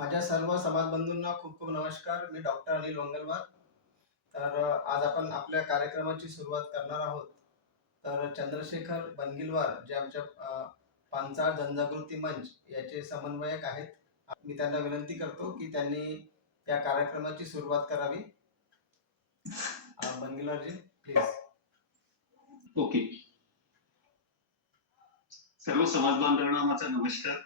माझ्या सर्व समाज बंधूंना खूप खूप नमस्कार. मी डॉक्टर अनिल मंगलवार. आज आपण आपल्या कार्यक्रमाची सुरुवात करणार आहोत. चंद्रशेखर बनगिलवार जे आमच्या पांचाळ जनजागृती मंच याचे समन्वयक आहेत. मी त्यांना विनंती करतो की त्यांनी या कार्यक्रमाची सुरुवात करावी. बनगिलवारजी प्लीज. ओके. सर्व समाज बांधवांना माझा नमस्कार.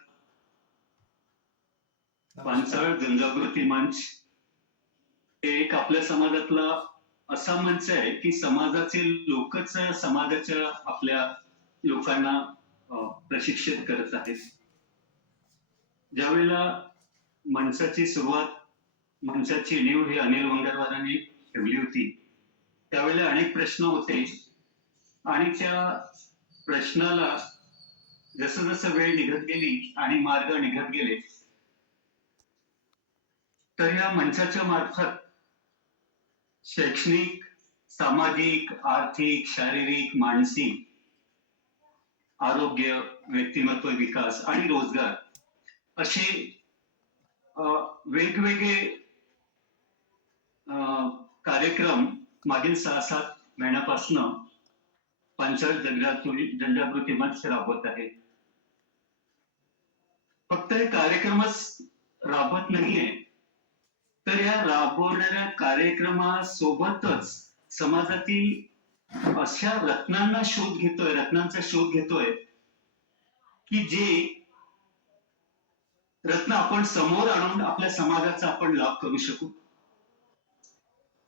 पांचाळ जनजागृती मंच एक आपल्या समाजातला असा मंच आहे की समाजाचे लोकच समाजाच्या आपल्या लोकांना प्रशिक्षित करत आहेत. ज्यावेळेला मंचाची सुरुवात, मंचाची नीव ही अनिल मंगलवारांनी ठेवली होती, त्यावेळेला अनेक प्रश्न होते आणि त्या प्रश्नाला जसं जसं वेळ निघत गेली आणि मार्ग निघत गेले, तर या मंचाच्या मार्फत शैक्षणिक, सामाजिक, आर्थिक, शारीरिक, मानसिक आरोग्य, व्यक्तिमत्व विकास आणि रोजगार असे वेगवेगळे कार्यक्रम मागील 6-7 महिन्यापासून पांचाळ जनजागृती मंच राबवत आहे. फक्त हे कार्यक्रमच राबवत नाहीये, तर या राबवणाऱ्या कार्यक्रमासोबतच समाजातील अशा रत्नांचा शोध घेतोय की जे रत्न आपण समोर आणून आपल्या समाजाचा आपण लाभ करू शकू.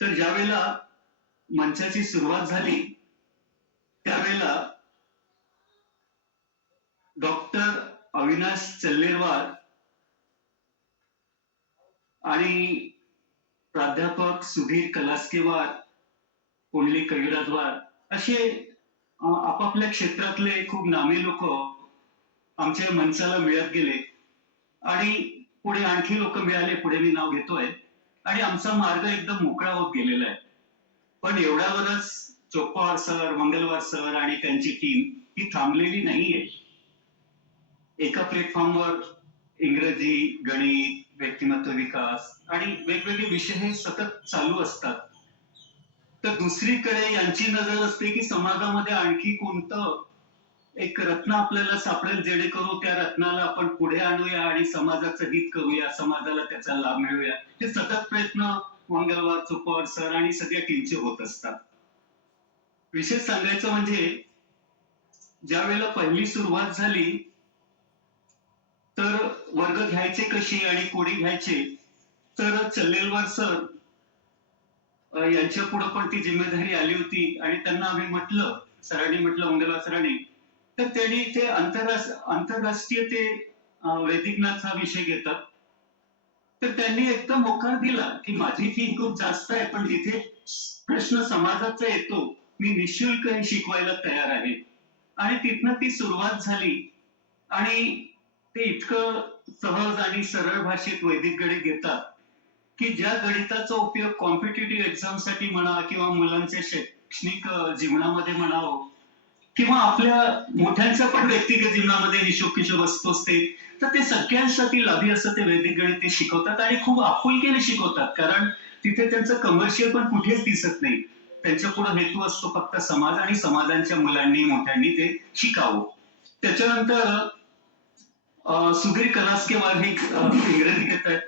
तर ज्यावेळेला मंचाची सुरुवात झाली त्यावेळेला डॉक्टर अविनाश चल्लेरवार आणि प्राध्यापक सुधीर कलास्केवार, पुंडलिक कविराजवार असे आपापल्या क्षेत्रातले खूप नामी लोक आमच्या मंचाला मिळत गेले आणि पुढे आणखी लोक मिळाले, पुढे मी नाव घेतोय, आणि आमचा मार्ग एकदम मोकळा होत गेलेला आहे. पण एवढ्यावरच चोप्पावार सर, मंगलवार सर आणि त्यांची टीम ही थांबलेली नाहीये. एका प्लॅटफॉर्मवर इंग्रजी, गणित, व्यक्तिमत्व विकास आणि वेगवेगळे विषय हे सतत चालू असतात. तर दुसरीकडे यांची नजर असते की समाजामध्ये आणखी कोणतं एक रत्न आपल्याला सापडेल जेणेकरून त्या रत्नाला आपण पुढे आणूया आणि समाजाचं हित करूया, समाजाला त्याचा लाभ मिळूया. हे सतत प्रयत्न मंगलवार, चोप्पावार सर आणि सगळ्या टीमचे होत असतात. विशेष सांगायचं म्हणजे ज्या वेळेला पहिली सुरुवात झाली तर वर्ग घ्यायचे कशी आणि कोणी घ्यायचे, तर चल्लेलवार सर यांच्या पुढे पण ती जिम्मेदारी आली होती आणि त्यांना आम्ही म्हटलं, सरांनी म्हटलं, मंगलवार सरांनी, तर त्यांनी ते आंतरराष्ट्रीय ते वैदिकनाथ हा विषय घेतात. तर त्यांनी एकदम होकार दिला की माझी फी खूप जास्त आहे, पण तिथे प्रश्न समाजाचा येतो, मी निशुल्क हे शिकवायला तयार आहे. आणि तिथनं ती सुरुवात झाली आणि ते इतकं सहज आणि सरळ भाषेत वैदिक गणित घेतात की ज्या गणिताचा उपयोग कॉम्पिटिटिव्ह एक्झामसाठी म्हणा किंवा मुलांच्या शैक्षणिक जीवनामध्ये म्हणावं किंवा आपल्या मोठ्यांच्या पण व्यक्तिगत जीवनामध्ये हिशोब असतोच तर ते सगळ्यांसाठी लाभी असं ते वैदिक गणित ते शिकवतात आणि खूप आपुलकीने शिकवतात, कारण तिथे त्यांचं कमर्शियल पण कुठेच दिसत नाही. त्यांच्या पुढे हेतू असतो फक्त समाज आणि समाजांच्या मुलांनी मोठ्यांनी ते शिकावं. त्याच्यानंतर सुधीर कलास्केवार हे इंग्रजी घेत आहेत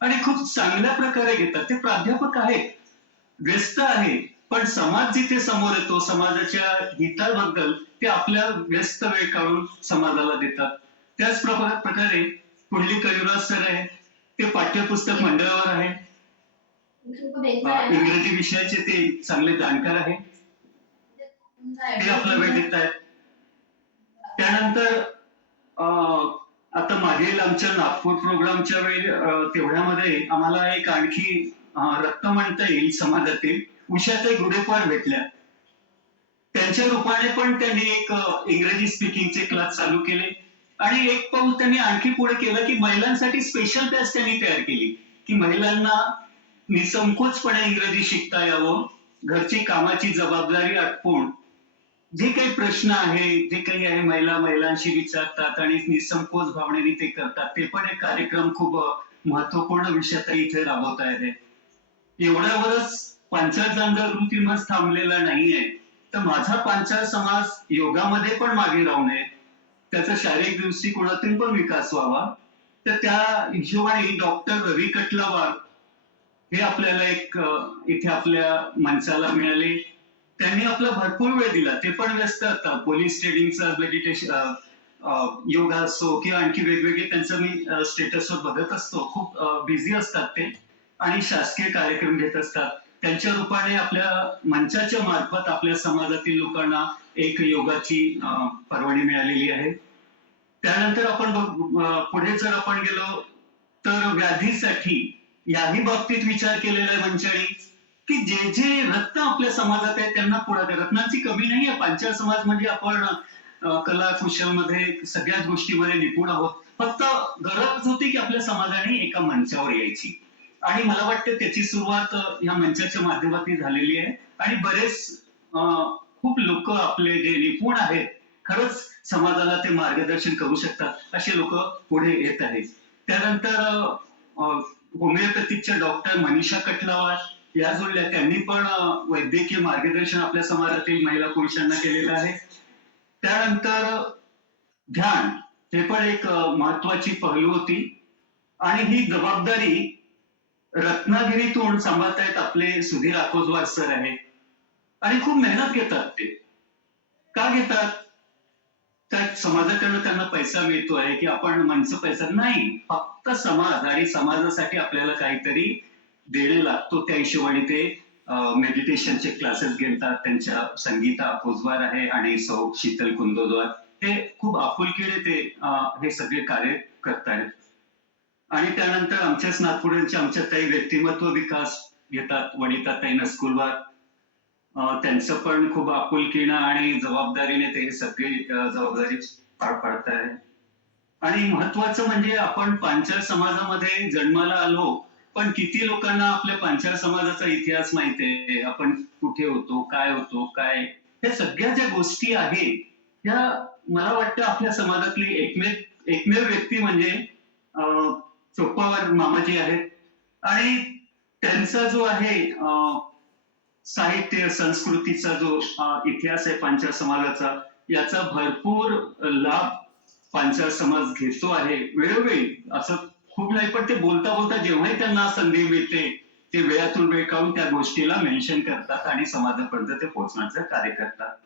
आणि खूप चांगल्या प्रकारे घेतात. ते प्राध्यापक आहेत, व्यस्त आहे, पण समाज जिथे समोर येतो समाजाच्या हिताबद्दल ते आपल्या व्यस्त वेळ काढून समाजाला देतात. त्याच प्रकारे पुंडलिक कविराज सर आहे, ते पाठ्यपुस्तक मंडळावर आहे, इंग्रजी विषयाचे ते चांगले जाणकार आहे, ते आपला वेळ देत आहेत. त्यानंतर आता मागील आमच्या नागपूर प्रोग्रामच्या वेळी तेवढ्यामध्ये आम्हाला एक आणखी रत्न म्हणता येईल समाजातील उषाताई गुडेपाड भेटल्या. त्यांच्या रूपाने पण त्यांनी एक इंग्रजी स्पीकिंगचे क्लास चालू केले आणि एक पाऊल त्यांनी आणखी पुढे केलं की महिलांसाठी स्पेशल बॅच त्यांनी तयार केली की महिलांना निसंकोचपणे इंग्रजी शिकता यावं, घरची कामाची जबाबदारी आटपून जे काही प्रश्न आहे, जे काही आहे महिलांशी विचारतात आणि निसंकोच भावनेने ते करतात. ते पण एक कार्यक्रम खूप महत्वपूर्ण विषय आता इथे राबवता येते. एवढ्यावरच पांचाळ जागृतीमच थांबलेला नाहीये, तर माझा पांचाळ समाज योगामध्ये पण मागे राहू नये, त्याचा शारीरिक दृष्टिकोनातून पण विकास व्हावा. तर त्या हिशोबाने डॉक्टर रवी कटलावार हे आपल्याला एक इथे आपल्या मंचाला मिळाले. त्यांनी आपला भरपूर वेळ दिला, ते पण व्यस्त असतात. पोलीस ट्रेनिंगचा मेडिटेशन योगा असो किंवा आणखी वेगवेगळे त्यांचं मी स्टेटसवर बघत असतो. खूप बिझी असतात ते आणि शासकीय कार्यक्रम घेत असतात. त्यांच्या रूपाने आपल्या मंचाच्या मार्फत आपल्या समाजातील लोकांना एक योगाची परवानगी मिळालेली आहे. त्यानंतर आपण पुढे जर आपण गेलो तर व्याधीसाठी याही बाबतीत विचार केलेला आहे मंचाने की जे जे रत्न आपल्या समाजात आहेत त्यांना पुढे, रत्नांची कमी नाही आहे. पांचाळ समाज म्हणजे आपण कला कुशल मध्ये सगळ्याच गोष्टीमध्ये निपुण आहोत. फक्त गरज होती की आपल्या समाजाने एका मंचावर यायची आणि मला वाटतं त्याची सुरुवात या मंचाच्या माध्यमातून झालेली आहे आणि बरेच खूप लोक आपले जे निपुण आहेत खरंच समाजाला ते मार्गदर्शन करू शकतात असे लोक पुढे येत आहेत. त्यानंतर होमिओपॅथीच्या डॉक्टर मनीषा कटलावार या जोडल्या, त्यांनी पण वैद्यकीय मार्गदर्शन आपल्या समाजातील महिला पुरुषांना केलेलं आहे. त्यानंतर ध्यान हे पण एक महत्वाची पहलू होती आणि ही जबाबदारी रत्नागिरीतून सांभाळतायत आपले सुधीर अकोजवार सर आहेत आणि खूप मेहनत घेतात. ते का घेतात? त्या समाजाकडनं त्यांना पैसा मिळतो आहे की आपण मंच पैसा नाही, फक्त समाज आणि समाजासाठी आपल्याला काहीतरी देणे लागतो. त्या हिशोबाने ते मेडिटेशनचे क्लासेस घेतात. त्यांच्या संगीता अकोजवार आहे आणि सौ शीतल कुंदोद्वार हे खूप आपुलकीने ते हे सगळे कार्य करतायत. आणि त्यानंतर आमच्याच नागपूरच्या आमच्या काही व्यक्तिमत्व विकास घेतात. वनिताताई नस्कुलवार, त्यांचं पण खूप आपुलकीनं आणि जबाबदारीने ते सगळी जबाबदारी पार पाडताय. आणि महत्वाचं म्हणजे आपण पांचाळ समाजामध्ये जन्माला आलो, पण किती लोकांना आपल्या पांचाळ समाजाचा इतिहास माहिती आहे, आपण कुठे होतो, काय होतो, काय हे सगळ्या ज्या गोष्टी आहेत त्या मला वाटतं आपल्या समाजातली एकमेव व्यक्ती म्हणजे चोप्पावर मामाजी आहेत आणि त्यांचा जो आहे साहित्य संस्कृतीचा जो इतिहास आहे पांचाळ समाजाचा, याचा भरपूर लाभ पांचाळ समाज घेतो आहे वेळोवेळी. असं खूप नाही, पण ते बोलता बोलता जेव्हाही त्यांना संधी मिळते ते वेळातून वेळ काढून त्या गोष्टीला मेन्शन करतात आणि समाजापर्यंत ते पोहोचण्याचं कार्य करतात.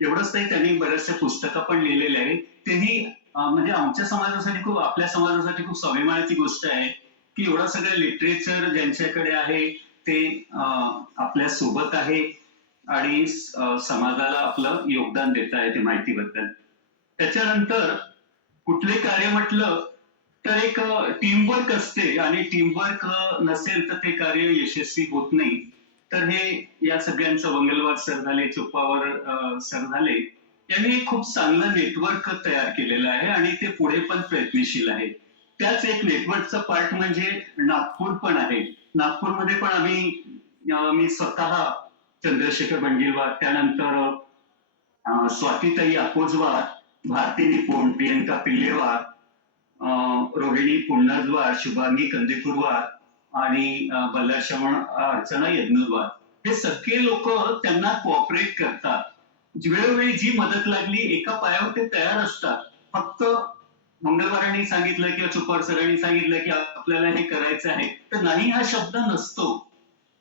एवढंच नाही, त्यांनी बऱ्याचशा पुस्तकं पण लिहिलेले आहेत. तेही म्हणजे आमच्या समाजासाठी खूप, आपल्या समाजासाठी खूप स्वाभिमानाची गोष्ट आहे की एवढं सगळं लिटरेचर ज्यांच्याकडे आहे ते आपल्या सोबत आहे आणि समाजाला आपलं योगदान देत आहे ते माहितीबद्दल. त्याच्यानंतर कुठले कार्य म्हटलं तर एक टीमवर्क असते आणि टीमवर्क नसेल तर ते कार्य यशस्वी होत नाही. तर हे या सगळ्यांचं वंगलवार सर झाले, चोप्पावर सर झाले, यांनी खूप चांगलं नेटवर्क तयार केलेलं आहे आणि ते पुढे पण प्रयत्नशील आहे. त्याच एक नेटवर्कचा पार्ट म्हणजे नागपूर पण आहे. नागपूरमध्ये पण मी स्वतः चंद्रशेखर बंगिलवार, त्यानंतर स्वातीताई अकोजवार, भारती निपुण, प्रियंका पिल्लेवार, रोहिणी पुन्नजवार, शुभांगी कंदीपूरवार आणि बल्लाश्रवण अर्चना यज्ञवार, हे सगळे लोक त्यांना कोऑपरेट करतात. वेळोवेळी जी मदत लागली एका पायावर ते तयार असतात. फक्त मंगळवारांनी सांगितलं किंवा चोप्पावर सरांनी सांगितलं की आपल्याला हे करायचं आहे तर नाही हा शब्द नसतो,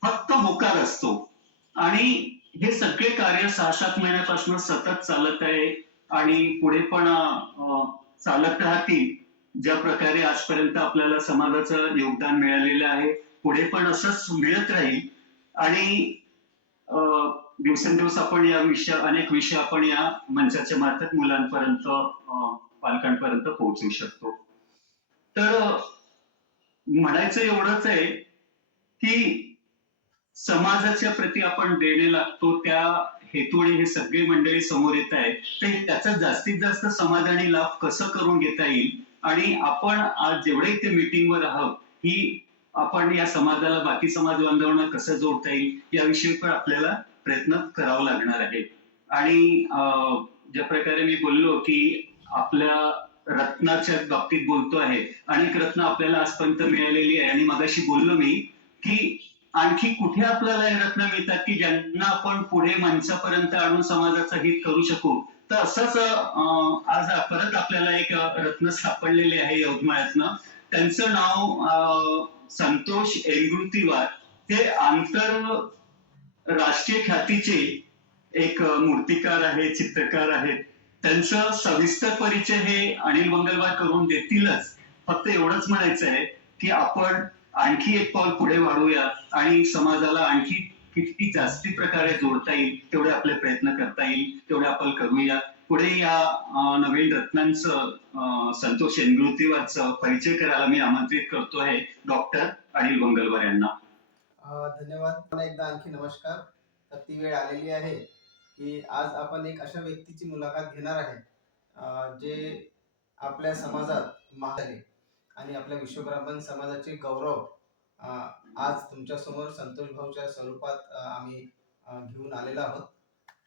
फक्त होकार असतो. आणि हे सगळे कार्य 6-7 महिन्यापासून सतत चालत आहे आणि पुढे पण चालत राहतील. ज्या प्रकारे आजपर्यंत आपल्याला समाजाचं योगदान मिळालेलं आहे पुढे पण असंच मिळत राहील आणि दिवसेंदिवस आपण अनेक विषय आपण या मंचाच्या मार्फत मुलांपर्यंत पालकांपर्यंत पोहोचवू शकतो. तर म्हणायचं एवढंच आहे की समाजाच्या प्रती आपण देणे लागतो, त्या हेतूने हे सगळे मंडळी समोर येत आहेत. तर त्याचा जास्तीत जास्त समाजाने लाभ कसं करून घेता येईल आणि आपण आज जेवढे इथे मीटिंगवर आहोत ही आपण या समाजाला बाकी समाज बांधवांना कसं जोडता येईल याविषयी पण आपल्याला प्रयत्न करावा लागणार आहे. आणि ज्या प्रकारे मी बोललो की आपल्या रत्नाच्या बाबतीत बोलतो आहे. अनेक रत्न आपल्याला आजपर्यंत मिळालेली आहे आणि मगाशी बोललो मी की आणखी कुठे आपल्याला हे रत्न मिळतात की ज्यांना आपण पुढे माणसापर्यंत आणून समाजाचं हित करू शकू. तर असंच आज परत आपल्याला एक रत्न सापडलेले आहे यवतमाळातनं. त्यांचं नाव संतोष एलगुर्तीवार. ते राष्ट्रीय ख्यातीचे एक मूर्तिकार आहेत, चित्रकार आहेत. त्यांचं सविस्तर परिचय हे अनिल मंगलवार करून देतीलच. फक्त एवढंच म्हणायचं आहे की आपण आणखी एक पाऊल पुढे वाढूया आणि समाजाला आणखी किती जास्ती प्रकारे जोडता येईल तेवढे आपले प्रयत्न करता येईल तेवढे आपण करूया. पुढे या नवीन रत्नांचं संतोष एनगुर्तीवारचं परिचय करायला मी आमंत्रित करतो आहे डॉक्टर अनिल मंगलवार यांना. धन्यवाद. पुन्हा एकदा आणखी नमस्कार. तर ती वेळ आलेली आहे की आज आपण एक अशा व्यक्तीची मुलाखत घेणार आहे जे आपल्या समाजात आहे आणि आपल्या विश्वब्राह्मण समाजाचे गौरव आज तुमच्या समोर संतोष भाऊच्या स्वरूपात आम्ही घेऊन आलेलो आहोत.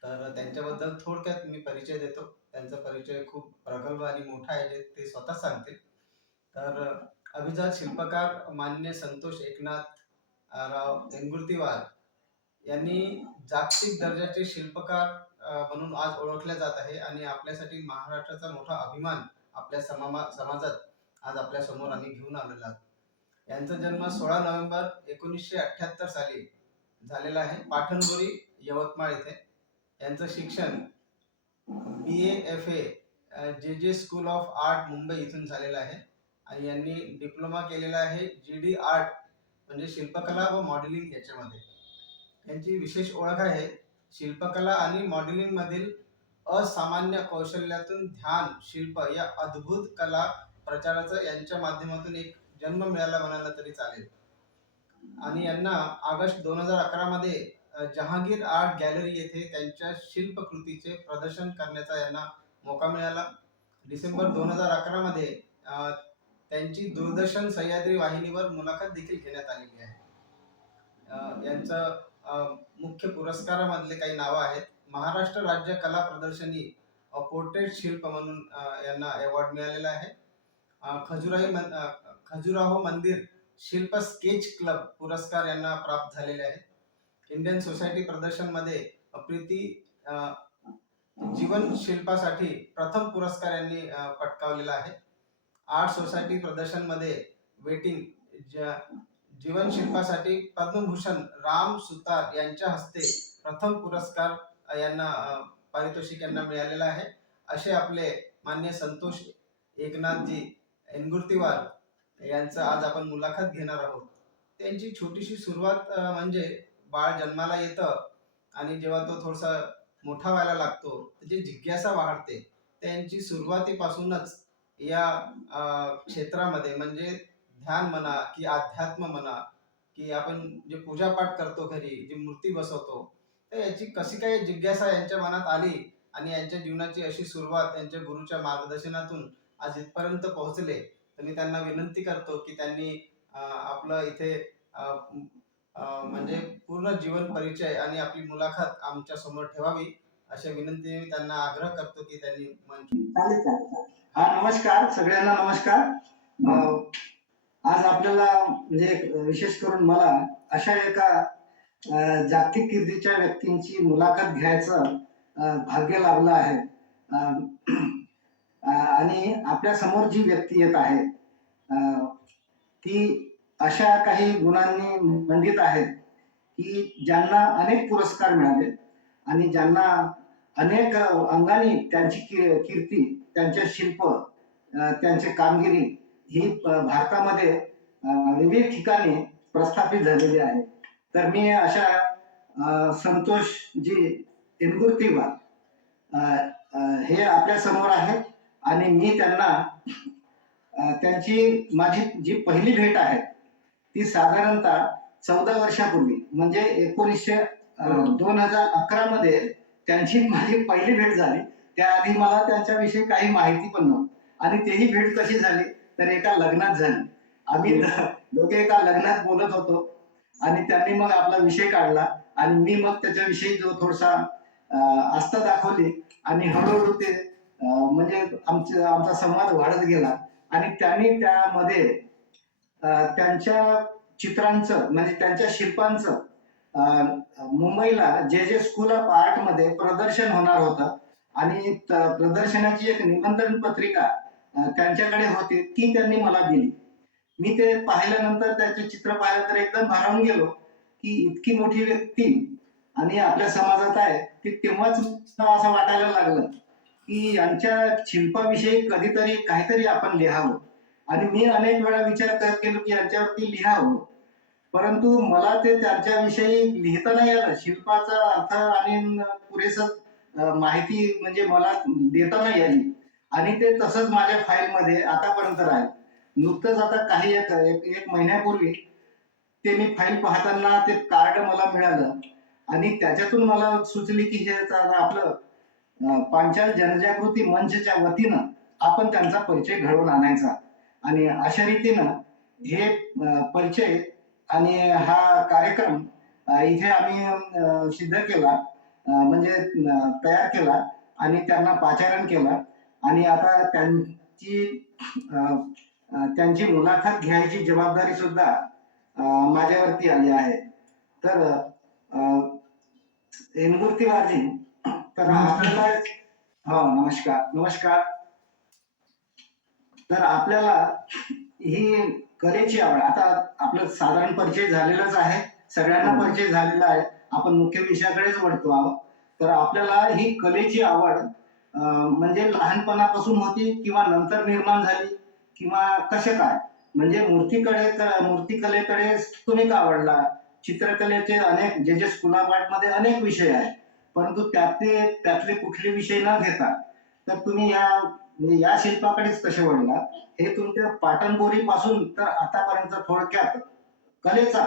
तर त्यांच्याबद्दल थोडक्यात मी परिचय देतो. त्यांचा परिचय खूप प्रगल्भ आणि मोठा आहे जे ते स्वतः सांगतील. तर अभिजात शिल्पकार मान्य संतोष एकनाथ राव एनगुर्तीवार यांनी जागतिक दर्जाचे शिल्पकार म्हणून आज ओळखले जात आहे आणि आपल्यासाठी महाराष्ट्राचा मोठा अभिमान आपल्या समाजात आज आपल्या समोर आम्ही घेऊन आलेलो आहोत. यांचा जन्म 16 नोव्हेंबर 1978 साली झालेला आहे पाठणबुरी यवतमाळ येथे. यांचं शिक्षण BA FA JJ school of art Mumbai इथून झालेलं आहे आणि यांनी डिप्लोमा केलेला आहे GD आर्ट म्हणजे शिल्पकला व मॉडेलिंग याच्यामध्ये. यांची विशेष ओळख आहे शिल्पकला आणि मॉडेलिंग मधील असामान्य कौशल्यातून ध्यान शिल्प या अद्भुत कला प्रचाराचा यांच्या माध्यमातून एक जन्म मिळाला म्हणाला तरी चालेल. आणि यांना ऑगस्ट 2011 मध्ये जहांगीर आर्ट गॅलरी येथे त्यांच्या शिल्पकृतीचे प्रदर्शन करण्याचा यांना मौका मिळाला. डिसेंबर 2011 मध्ये त्यांची दूरदर्शन सह्याद्री वाहिनीवर मुलाखत देखील घेण्यात आलेली आहे. यांचं मुख्य पुरस्कारामधले काही नावं आहेत. महाराष्ट्र राज्य कला प्रदर्शनी पोर्ट्रेट शिल्प म्हणून यांना अवॉर्ड मिळालेला आहे. खजुराहो मंदिर शिल्प स्केच क्लब पुरस्कार यांना प्राप्त झालेले आहेत. इंडियन सोसायटी प्रदर्शन मध्ये प्रीती जीवन शिल्पासाठी प्रथम पुरस्कार यांनी पटकावलेला आहे. आर्ट सोसायटी प्रदर्शन मध्ये वेटिंग जीवन शिल्पासाठी पद्मभूषण राम सुतार यांच्या हस्ते प्रथम पुरस्कार यांना पारितोषिक यांना मिळालेला आहे. असे आपले मान्य संतोष एकनाथजी एनगुर्तीवार यांचं आज आपण मुलाखत घेणार आहोत. त्यांची छोटीशी सुरुवात म्हणजे बाळ जन्माला येतं आणि जेव्हा तो थोडासा मोठा व्हायला लागतो त्याची जिज्ञासा वाढते. त्यांची सुरुवातीपासूनच या क्षेत्रामध्ये म्हणजे ध्यान म्हणा की अध्यात्म म्हणा की आपण जे पूजापाठ करतो घरी जी मूर्ती बसवतो तर याची कशी काय जिज्ञासा यांच्या मनात आली आणि यांच्या जीवनाची अशी सुरुवात यांच्या गुरुच्या मार्गदर्शनातून आज इथपर्यंत पोहोचले. तर मी त्यांना विनंती करतो की त्यांनी आपलं इथे म्हणजे पूर्ण जीवन परिचय आणि आपली मुलाखत आमच्या समोर ठेवावी अशा विनंती मी त्यांना आग्रह करतो की त्यांनी नमस्कार सगळ्यांना. नमस्कार. आज आपल्याला म्हणजे विशेष करून मला अशा एका जागतिक कीर्तीच्या व्यक्तींची मुलाखत घ्यायचं भाग्य लाभलं आहे. आणि आपल्या समोर जी व्यक्ती येत आहे ती अशा काही गुणांनी मंडित आहेत की ज्यांना अनेक पुरस्कार मिळाले आणि ज्यांना अनेक अंगाने त्यांची कीर्ती त्यांचे शिल्प त्यांची कामगिरी ही भारतामध्ये विविध ठिकाणी प्रस्थापित झालेली आहे. तर मी अशा संतोष जी एनगुर्तीवार हे आपल्या समोर आहेत आणि मी त्यांना त्यांची माझी जी पहिली भेट आहे ती साधारणतः 14 वर्षापूर्वी म्हणजे 2011 मध्ये त्यांची माझी पहिली भेट झाली. त्याआधी मला त्यांच्याविषयी काही माहिती पण नव्हती आणि तेही भेट कशी झाली तर एका लग्नात झाली. आम्ही दोघे एका लग्नात बोलत होतो आणि त्यांनी मग आपला विषय काढला आणि मी मग त्याच्याविषयी जो थोडासा आस्था दाखवली आणि हळूहळू ते म्हणजे आमचा संवाद वाढत गेला आणि त्यांनी त्यामध्ये त्यांच्या चित्रांचं म्हणजे त्यांच्या शिल्पांचं मुंबईला जे स्कूल ऑफ आर्ट मध्ये प्रदर्शन होणार होतं आणि प्रदर्शनाची एक निमंत्रण पत्रिका त्यांच्याकडे होती, ती त्यांनी मला दिली. मी ते पाहिल्यानंतर त्याचे चित्र पाहिल्यानंतर एकदम भारावून गेलो की इतकी मोठी व्यक्ती आणि आपल्या समाजात आहे ती तेव्हाच मला असं वाटायला लागलं की यांच्या शिल्पाविषयी कधीतरी काहीतरी आपण लिहावं. आणि मी अनेक वेळा विचार करत गेलो की यांच्यावरती लिहावं, परंतु मला ते त्यांच्याविषयी लिहिता नाही आलं. शिल्पाचा अर्थ आणि पुरेसं माहिती म्हणजे मला देता नाही आली आणि ते तसंच माझ्या फाईलमध्ये आतापर्यंत राहील. नुकतंच आता काही एक महिन्यापूर्वी ते मी फाईल पाहताना ते कार्ड मला मिळालं आणि त्याच्यातून मला सुचली की हे आपलं पांचाल जनजागृती मंचच्या वतीनं आपण त्यांचा परिचय घडवून आणायचा आणि अशा रीतीनं हे परिचय आणि हा कार्यक्रम इथे आम्ही सिद्ध केला, म्हणजे तयार केला आणि त्यांना पाचारण केलं आणि आता त्यांची मुलाखत घ्यायची जबाबदारी सुद्धा माझ्यावरती आली आहे. तर एनमूर्तीवारजी, तर आपल्याला नमस्कार. तर आपल्याला ही कलेची आवड, आता आपलं साधारण परिचय झालेलाच आहे, सगळ्यांना परिचय झालेला आहे, आपण मुख्य विषयाकडेच वळतो आहोत. तर आपल्याला ही कलेची आवड म्हणजे लहानपणापासून होती किंवा नंतर निर्माण झाली किंवा कसे काय, म्हणजे मूर्तिकलेकडे तुम्ही का आवडला? चित्रकलेचे अनेक जे स्कूल ऑफ आर्ट मध्ये अनेक विषय आहेत, परंतु त्यातले कुठले विषय न घेता तर तुम्ही या शिल्पाकडेच कसे वळला, हे तुमच्या पाटणपोरी पासून तर आतापर्यंत थोडक्यात कलेचा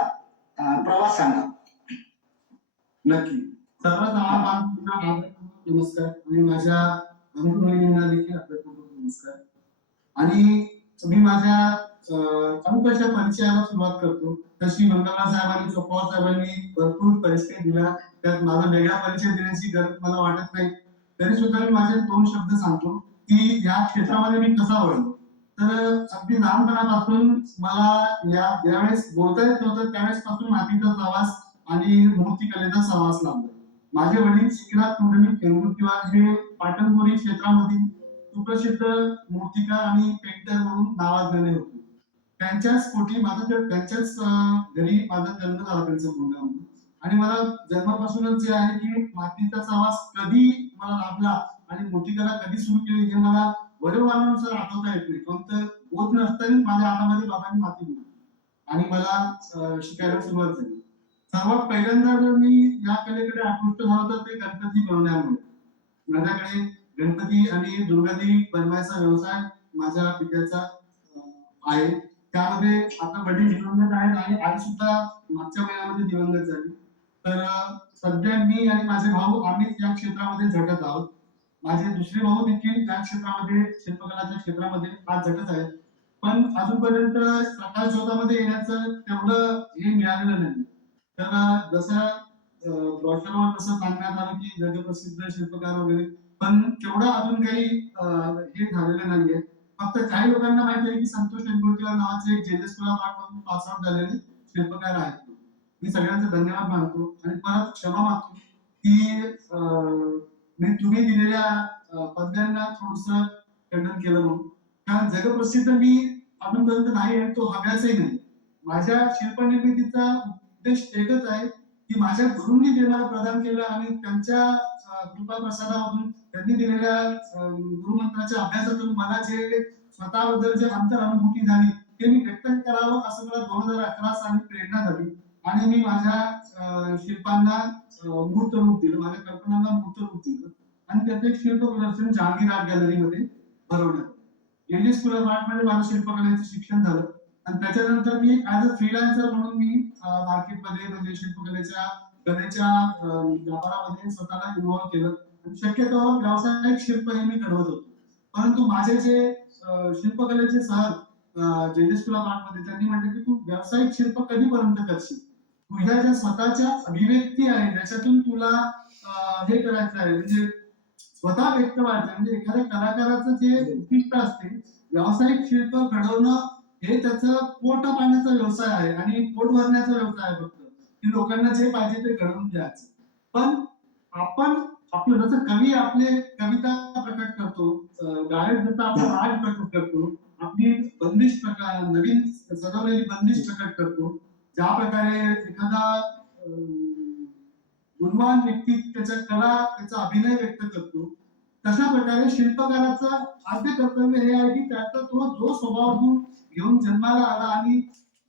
प्रवास सांगा. नक्की. सर्वात आम्हाला नमस्कार आणि माझ्या अनुभवलींना देखील नमस्कार. आणि मी माझ्या अमुकाच्या परिचयाला सुरुवात करतो. तशी मंगलवार साहेबांनी पवार साहेबांनी भरपूर परिचय दिला, त्यात माझा वेगळा परिचय देण्याची गरज मला वाटत नाही. तरी सुद्धा मी माझे 2 शब्द सांगतो की या क्षेत्रामध्ये मी कसा वळलो. तर अगदी लहानपणापासून मला ज्यावेळेस बोलता येत नव्हतं त्यावेळेस पासून मातीचा प्रवास आणि मूर्तिकलेचा सहवास लागला. माझे वडील श्रीनाथ कुंडलिक एनमूर्तीवार हे पाटणपोरी क्षेत्रामधील सुप्रसिद्ध मूर्तिकार आणि पेंटर म्हणून नावाजलेले होते. त्यांच्याच पोटी त्यांच्याच घरी माझा जन्म झाला त्यांच्या मुलामध्ये. आणि मला जन्मापासूनच जे आहे की मातीचा सहवास कधी मला लाभला आणि मूर्तिकला कधी सुरू केली हे मला वयोमानानुसार आठवता येत नाही. फक्त होत नसताना माझ्या हातामध्ये बाबांनी माती दिली आणि मला शिकायला सुरुवात झाली. सर्वात पहिल्यांदा जर मी या कलेकडे आकृष्ट झालो तर ते गणपती बनवण्यामुळे. माझ्याकडे गणपती आणि दुर्गादेवी बनवायचा व्यवसाय माझ्या पित्याचा आहे. त्यामध्ये आता वडील दिवंगत आहेत आणि आई सुद्धा मागच्या महिन्यामध्ये दिवंगत झाली. तर सध्या मी आणि माझे भाऊ आम्हीच या क्षेत्रामध्ये झटत आहोत. माझे दुसरे भाऊ देखील या क्षेत्रामध्ये शिल्पकलाच्या क्षेत्रामध्ये आज झटत आहेत, पण अजूनपर्यंत प्रकाश झोतामध्ये येण्याचं तेवढं हे मिळालेलं नाही. तर जसं ब्रॉशरवर जसं सांगण्यात आलं की जगप्रसिद्ध शिल्पकार वगैरे, पण तेवढं अजून काही हे झालेलं नाहीये. फक्त काही लोकांना माहिती आहे की संतोष एनमूर्तीवार नावाचे एक जेजे स्कूल ऑफ आर्ट मधून पास आउट झालेले शिल्पकार आहेत. मी सगळ्यांचे धन्यवाद मानतो आणि परत क्षमा मागतो की मी तुम्ही दिलेल्या पद्यांना थोडस खंडन केलं म्हणून. कारण जगप्रसिद्ध मी अजूनपर्यंत नाही आहे, तो हव्याचही नाही. माझ्या शिल्पनिर्मितीचा उद्देश एकच आहे की माझ्या गुरूंनी जे मला प्रदान केलं आणि त्यांच्या कृपा प्रसादामधून त्यांनी दिलेल्या गुरुमंत्राच्या अभ्यासातून मला जे स्वतःबद्दल जे अंतरानुभूती झाली ते मी व्यक्त करावं असं मला 2011 साली प्रेरणा झाली आणि मी माझ्या शिल्पांना मूर्त रूप दिलं, माझ्या कल्पनांना मूर्त रूप दिलं आणि त्याचं एक शिल्प प्रदर्शन जहांगीर आर्ट गॅलरीमध्ये भरवण्यात. जेजे स्कूल ऑफ आर्ट मध्ये माझं शिल्पकलेचं शिक्षण झालं आणि त्याच्यानंतर मी ऍज अ फ्रीलान्सर म्हणून मी मार्केटमध्ये म्हणजे शिल्पकलेच्या व्यापारामध्ये स्वतःला इन्व्हॉल्व केलं. शक्यतो व्यावसायिक शिल्प हे मी घडवत होतो, परंतु माझे जे शिल्पकलेचे sir JJ school of art मध्ये त्यांनी म्हटलं की तू व्यावसायिक शिल्प कधीपर्यंत करशील, तुझ्या ज्या स्वतःच्या अभिव्यक्ती आहे ज्याच्यातून तुला हे करायचं आहे, म्हणजे स्वतः व्यक्त व्हायचं. म्हणजे एखाद्या कलाकाराचं जे उद्दिष्ट असते, व्यावसायिक शिल्प घडवणं हे त्याचं पोट पाण्याचा व्यवसाय आहे आणि पोट भरण्याचा व्यवसाय आहे फक्त, की लोकांना जे पाहिजे ते घडवून द्यायचं. पण आपण आपलं जसं कवी आपले कविता प्रकट करतो, गायक जसं आपला राग प्रकट करतो, आपली बंदिश प्रकार नवीन सजवलेली बंदिश प्रकट करतो, ज्या प्रकारे एखादा गुणवान व्यक्ती त्याच्या कला त्याचा अभिनय व्यक्त करतो, तशा प्रकारे शिल्पकाराचं आद्य कर्तव्य हे आहे की त्याचा तो जो स्वभाव गुण घेऊन जन्माला आला आणि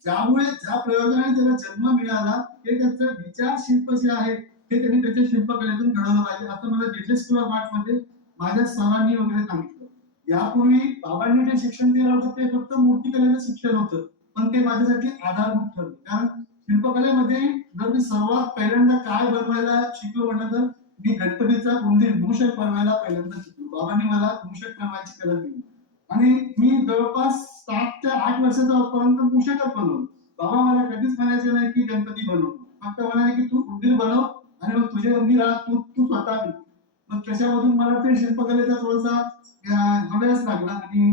ज्यामुळे ज्या प्रयोजनाने त्याला जन्म मिळाला ते त्याचं विचार शिल्प जे आहे ते त्यांनी त्याच्या शिल्पकलेतून घडवलं पाहिजे, असं मला जेजे स्कूल ऑफ आर्ट मध्ये माझ्या सरांनी वगैरे सांगितलं. यापूर्वी बाबांनी जे शिक्षण दिलं होतं ते फक्त मूर्तिकलेचं शिक्षण होतं, पण ते माझ्यासाठी आधारभूत ठरलं. कारण शिल्पकलेमध्ये जर मी सर्वात पहिल्यांदा काय बनवायला शिकलो म्हटलं तर मी गणपतीचा उंदीर मूषक बनवायला पहिल्यांदा शिकलो. बाबांनी मला मूषक बनवायची कला दिली आणि मी जवळपास 7 ते 8 वर्षाचा पर्यंत मूषकच बनवलो. बाबा मला कधीच म्हणायचे नाही की गणपती बनव, फक्त म्हणाले की तू उंदीर बनव आणि मग तुझे उंदीर तू तू स्वतः बन. मग त्याच्यामधून मला ते शिल्पकलेचा थोडासा अभ्यास लागला आणि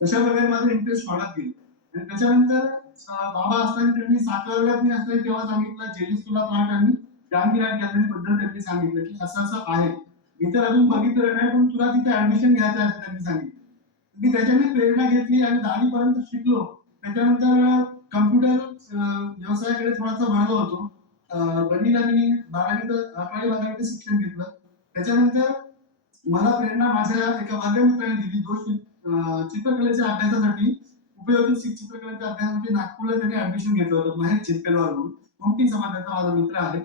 तशा प्रकारे माझा इंटरेस्ट वाढत गेला. आणि त्याच्यानंतर बाबा असताना त्यांनी 7व्या वर्गात मी असताना तेव्हा सांगितलं जेली स्कूल ऑफ आर्ट आणि जहांगीर आर्ट गॅलरी बद्दल त्यांनी सांगितलं की असं असं आहे, मी तर अजून बघितलं नाही पण तुला तिथे ऍडमिशन घ्यायचं आहे त्यांनी सांगितलं. मी त्याच्याने प्रेरणा घेतली आणि 10वी पर्यंत शिकलो. त्याच्यानंतर कम्प्युटर व्यवसायाकडे थोडासा वळलो होतो. वडील आणि 11वी-12वी शिक्षण घेतलं. त्याच्यानंतर मला प्रेरणा माझ्या एका वर्गमित्राने दिली, जो चित्रकलेच्या अभ्यासासाठी उपयोजित चित्रकलेच्या अभ्यासासाठी नागपूरला त्यांनी ऍडमिशन घेतलं होतं, महेश चित्तेलवार म्हणून कोणती समाजाचा माझा मित्र आहे.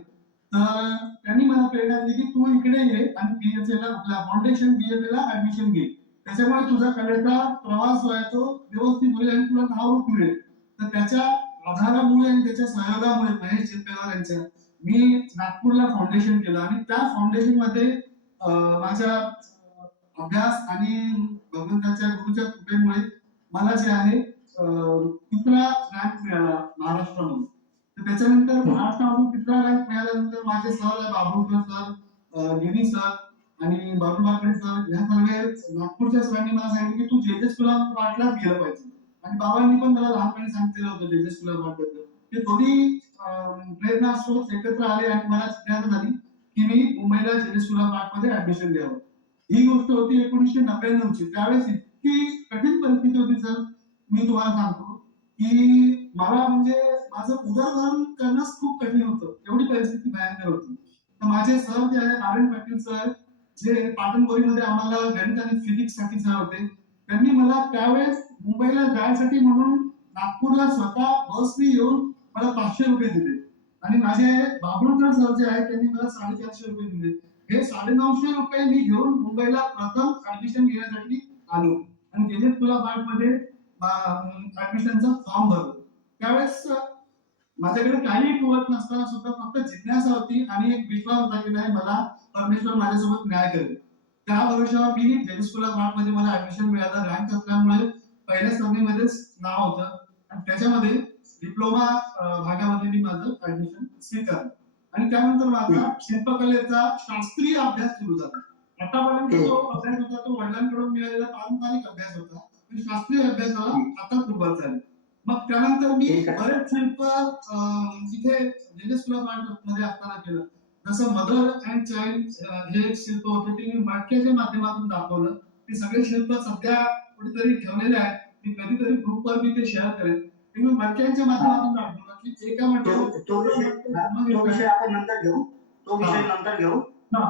तर त्यांनी मला प्रेरणा दिली की तू इकडे ये आणि बीएसए ला आपल्या फाउंडेशन बीएफए ला ऍडमिशन घे, त्याच्यामुळे तुझा कलेचा प्रवास जो आहे तो व्यवस्थित होईल आणि तुला नाव मिळेल. तर त्याच्या आधारामुळे आणि त्याच्या सहयोगामुळे महेश चित्तेलवार यांच्या मी नागपूरला फाउंडेशन केलं आणि त्या फाउंडेशन मध्ये माझ्या अभ्यास आणि भगवंताच्या गुरुच्या कृपेमुळे मला जे आहे 3रा रँक मिळाला महाराष्ट्रामधून. तर त्याच्यानंतर महाराष्ट्रामधून 3रा रँक मिळाल्यानंतर माझे सर बाबुळकर सर, गिरी सर आणि बाबुळकर सर या सर्व नागपूरच्या सरांनी मला सांगितलं की तू जेजे स्कूल ऑफ आर्टलाच गेलं पाहिजे. आणि बाबांनी पण मला लहानपणी सांगितलेलं होतं जेजे स्कूल ऑफ आर्ट बद्दल. ते दोन्ही प्रेरणा स्रोत एकत्र आले आणि मला जिज्ञासा झाली की मी मुंबईला जेजे स्कूल ऑफ आर्ट मध्ये ऍडमिशन घ्यावं. ही गोष्ट होती 1999 ची. त्यावेळेस इतकी कठीण परिस्थिती होती सर, मी तुम्हाला सांगतो की मला म्हणजे माझं उदरभरण करणंच खूप कठीण होतं, एवढी परिस्थिती भयंकर होती. तर माझे सर जे आहे नारायण पाटील सर, जे पाटणकोरीमध्ये आम्हाला गणित आणि फिजिक्स साठी सर होते, त्यांनी मला त्यावेळेस मुंबईला जायसाठी म्हणून नागपूरला स्वतः बसने येऊन मला 500 रुपये दिले आणि माझे बाबुळकर सर जे आहेत त्यांनी मला 450 रुपये दिले. हे 950 रुपये मी घेऊन मुंबईला प्रथम ऍडमिशन घेण्यासाठी आलो आणि जेजे स्कूल ऑफ आर्ट मध्ये ऍडमिशनचा फॉर्म भरलो. त्यावेळेस माझ्याकडे काही कुवत नसताना सुद्धा फक्त जिज्ञासा होती आणि एक विश्वास होता की नाही मला परमेश्वर माझ्यासोबत न्याय करेल. त्या वर्षावर मी जेजे स्कूल ऑफ आर्ट मध्ये मला ऍडमिशन मिळालं. रँक असल्यामुळे पहिल्या श्रेणीमध्येच नाव होतं आणि त्याच्यामध्ये डिप्लोमा भागामध्ये मी माझं ऍडमिशन स्वीकारलं आणि त्यानंतर माझा शिल्पकलेचा शास्त्रीय अभ्यास सुरू झाला. आतापर्यंत जो अभ्यास होता तो वडिलांकडून मिळालेला पारंपरिक अभ्यास होता, पण शास्त्रीय अभ्यासाला आता सुरुवात झाली. मग त्यानंतर मी बरेच शिल्प तिथे जेजे स्कूल ऑफ आर्ट मध्ये असताना केलं. जसं मदर अँड चाइल्ड हे एक शिल्प होतं ते मी मटक्याच्या माध्यमातून दाखवलं. ते सगळे शिल्प सध्या कुठेतरी ठेवलेले आहेत, मी कधीतरी ग्रुपवर मी ते शेअर करेन. ते मी मटक्यांच्या माध्यमातून दाखवलं की एका मटक्यावर तो विषय आपण नंतर घेऊ, तो विषय नंतर घेऊ. तर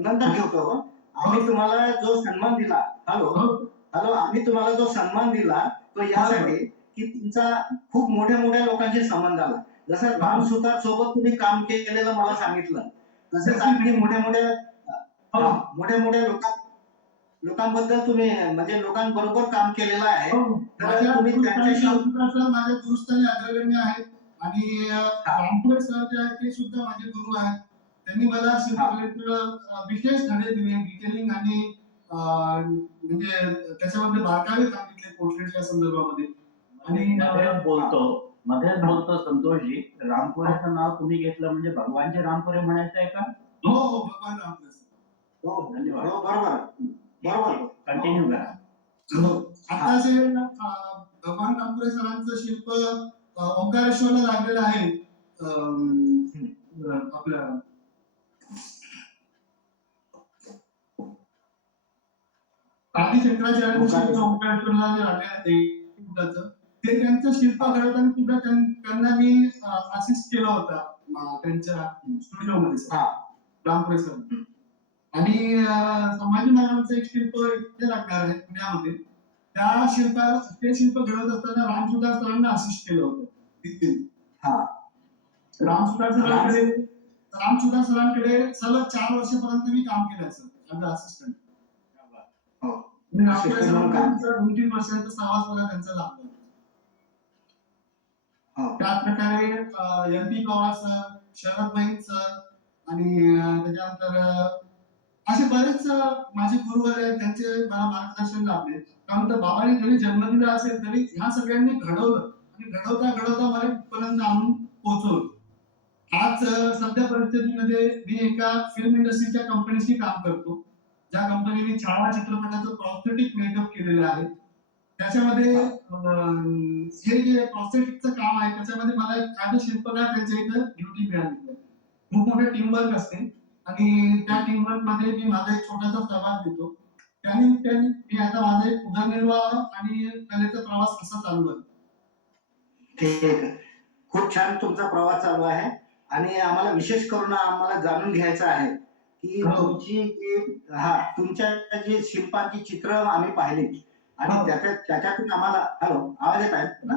नंतर घेऊ. आम्ही तुम्हाला जो सन्मान दिला, आम्ही तुम्हाला जो सन्मान दिला तो यासाठी की तुमचा खूप मोठ्या मोठ्या लोकांशी संबंध आला. जसं राम सुतार सोबत तुम्ही काम केलेलं मला सांगितलं, तसेच आणखी मोठ्या मोठ्या लोकांबद्दल तुम्ही म्हणजे लोकांबरोबर काम केलेलं आहे. तर तुम्ही त्यांच्याशी माझ्या गुरुस्थानी अग्रगण्य आहेत आणि रामपुरे सर जे आहेत ते सुद्धा माझे गुरु आहेत. त्यांनी मला शिल्पकलेचं विशेष धडे दिले, डिटेलिंग आणि म्हणजे त्याच्यामध्ये बारकावे सांगितले पोर्ट्रेटच्या संदर्भामध्ये. आणि बोलतो मध्येच बोलतो संतोषजी, रामपुऱ्याचं नाव तुम्ही घेतलं म्हणजे भगवानचे रामपुरे म्हणायचं आहे का? हो हो भगवान रामपुरे सर. हो धन्यवाद. हो बरोबर बरोबर. कंटिन्यू करा. हो. आता जे भगवान रामपुरे सरांचं शिल्प ओंकारेश्वरला लागलेलं आहे. आपल्या आदि शंकराचार्यांचं शिल्प ओंकारेश्वरला जे लागलेलं आहे बुद्धाचं, ते त्यांचं शिल्प घडवताना सुद्धा त्यांना मी असिस्ट केला होता त्यांच्या स्टुडिओमध्ये हा. रामपुरे सर. आणि संभाजी महाराजांचं एक शिल्प इथे लागणार आहे पुण्यामध्ये. ते शिल्प घडवत असताना रामसुधार सरांना असिस्ट केलं होतं तिथे. हा. रामसुधार सरांकडे सलग 4 वर्षापर्यंत मी काम केलं सर ऍज असिस्टंट. हो. रामपुरे सरांचा 2-3 वर्षांचा सहवास मला त्यांचा लागला. हो. त्याच प्रकारे MP Pawar sir, Sharad ban sir आणि त्याच्यानंतर असे बरेच माझे गुरुवर आहेत, त्यांचे मला मार्गदर्शन लाभले. कारण तर बाबांनी जरी जन्म दिला असेल तरी ह्या सगळ्यांनी घडवलं आणि घडवता घडवता मला इथपर्यंत आणून पोहोचवलं. आज सध्या परिस्थितीमध्ये मी एका फिल्म इंडस्ट्रीच्या कंपनीशी काम करतो, ज्या कंपनीने छावा चित्रपटाचं प्रॉस्थेटिक मेकअप केलेलं आहे. त्याच्यामध्ये हे जे प्रॉस्थेटिकचं काम आहे त्याच्यामध्ये मला एक ऍज शिल्पकार त्यांच्या इथं ड्युटी मिळाली. खूप मोठे टीमवर्क असते आणि त्या टीमवर्क मध्ये मी माझा एक छोटासा सहभाग देतो. त्यानिमित्ताने मी आता माझा एक उदरनिर्वाह आणि कलेचा प्रवास कसा चालू आहे. ठीक आहे. खूप छान तुमचा प्रवास चालू आहे आणि आम्हाला विशेष करून आम्हाला जाणून घ्यायचं आहे की तुमची तुमच्या जी शिल्पांची चित्र आम्ही पाहिली आणि त्याच्यातून आम्हाला आवाज येत आहे ना?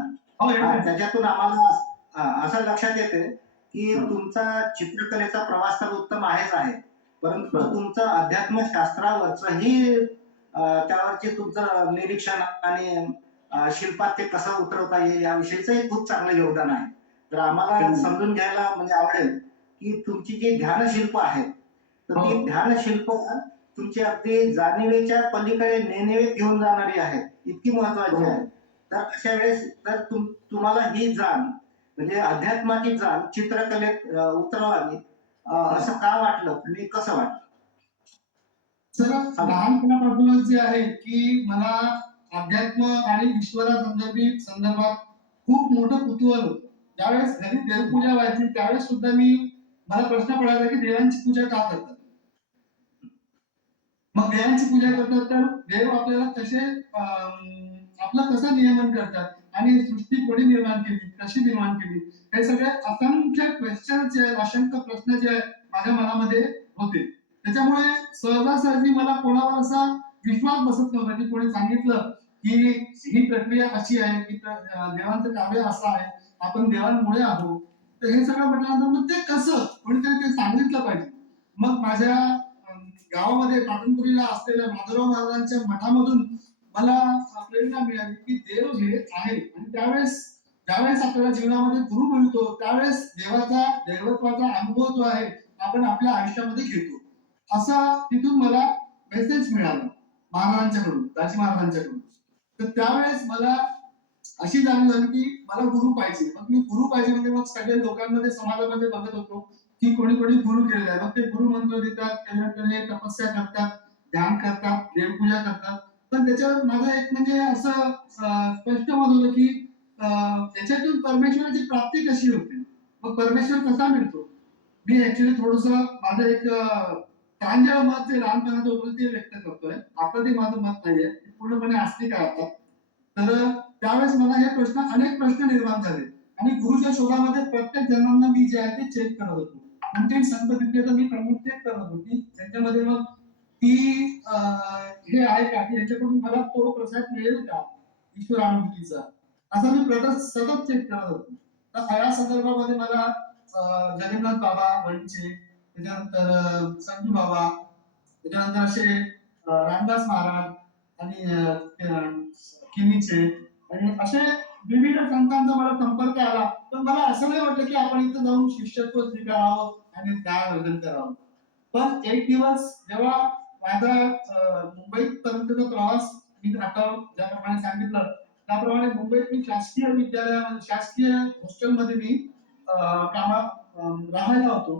त्याच्यातून आम्हाला असं लक्षात येते की तुमचा चित्रकलेचा प्रवास तर उत्तम आहेच आहे, परंतु तुमचं अध्यात्म शास्त्रावरचंही त्यावरचे तुमचं निरीक्षण आणि शिल्पात ते कसं उतरवता येईल याविषयीचंही खूप चांगलं योगदान आहे. तर आम्हाला समजून घ्यायला म्हणजे आवडेल की तुमची जी ध्यानशिल्प आहेत तर ती ध्यानशिल्प तुमची अगदी जाणीवेच्या पलीकडे नेणिवेत घेऊन जाणारी आहे, इतकी महत्वाची आहे. तर अशा वेळेस तर तुम्हाला ही जाण म्हणजे अध्यात्माची जाण चित्रकलेत उतरवावी असं का वाटलं आणि कसं वाटलं? सर लहानपणापासूनच जे आहे की मला अध्यात्म आणि संदर्भात खूप मोठं कुतूहल होतं. ज्यावेळेस घरी देवपूजा व्हायची त्यावेळेस सुद्धा मला प्रश्न पडायचा की देवांची पूजा का करतात. मग देवांची पूजा करतात तर देव आपल्याला आपलं कसं नियमन करतात आणि सृष्टी कोणी निर्माण केली, कशी निर्माण केली, हे सगळे असंख्य क्वेश्चन जे आहेत, असंख्य प्रश्न जे आहेत माझ्या मनामध्ये होते. त्याच्यामुळे सहजासहजी मला कोणावर असा विश्वास बसत नव्हता की कोणी सांगितलं की ही प्रक्रिया अशी आहे की देवांचं कार्य असं आहे, आपण देवांमुळे आहोत. तर हे सगळं म्हटल्यानंतर मग ते कसं कोणीतरी ते सांगितलं पाहिजे. मग माझ्या गावामध्ये पाटणपुरीला असलेल्या माधवराव महाराजांच्या मठामधून मला प्रेरणा मिळाली की देव हे आहे आणि ज्यावेळेस आपल्याला जीवनामध्ये गुरु मिळतो त्यावेळेस दैवत्वाचा अनुभव जो आहे आपण आपल्या आयुष्यामध्ये घेतो. असा तिथून मला मेसेज मिळाला महाराजांच्याकडून, दाजी महाराजांच्याकडून. तर त्यावेळेस मला अशी जाणीव झाली की मला गुरु पाहिजे. मग मी गुरु पाहिजे म्हणजे मग सगळ्या लोकांमध्ये समाजामध्ये बघत होतो की कोणी कोणी गुरु केलेला आहे. मग ते गुरु मंत्र देतात, त्यानंतर तपस्या करतात, ध्यान करतात, देवपूजा करतात. पण त्याच्यावर माझं एक म्हणजे असं स्पष्ट मत होतं की त्याच्यातून परमेश्वराची प्राप्ती कशी होते, मग परमेश्वर कसा मिळतो. मी ऍक्च्युली थोडस माझं एक प्रांजळ मत जे लहानपणाचं होतं ते व्यक्त करतोय. आता ते माझं मत नाहीये, पूर्णपणे आस्तिक आहे आता. तर त्यावेळेस मला हे अनेक प्रश्न निर्माण झाले आणि गुरुच्या शोधामध्ये प्रत्येक जणांना मी जे आहे ते चेक करत होतो. अंतिम संत विद्येचं मी प्रमुख चेक करत होतो की त्यांच्यामध्ये मग ती हे आहे का की याच्याकडून मला तो प्रसाद मिळेल का ईश्वरानुभूतीचा, असा मी सतत चेक करत होतो. तर या संदर्भामध्ये मला जगन्नाथ बाबा वणचे, त्याच्यानंतर संजू बाबा, त्याच्यानंतर असे रामदास महाराज आणि किमीचे आणि असे विविध संतांचा मला संपर्क आला. पण मला असं नाही वाटलं की आपण इथं जाऊन शिष्यत्व स्वीकारावं आणि ज्ञान अर्जन करावं. पण एक दिवस जेव्हा माझा मुंबईत पर्यंतचा प्रवास मी आता ज्याप्रमाणे सांगितलं त्याप्रमाणे मुंबईत मी शासकीय विद्यालयामध्ये शासकीय हॉस्टेलमध्ये मी राहायला होतो.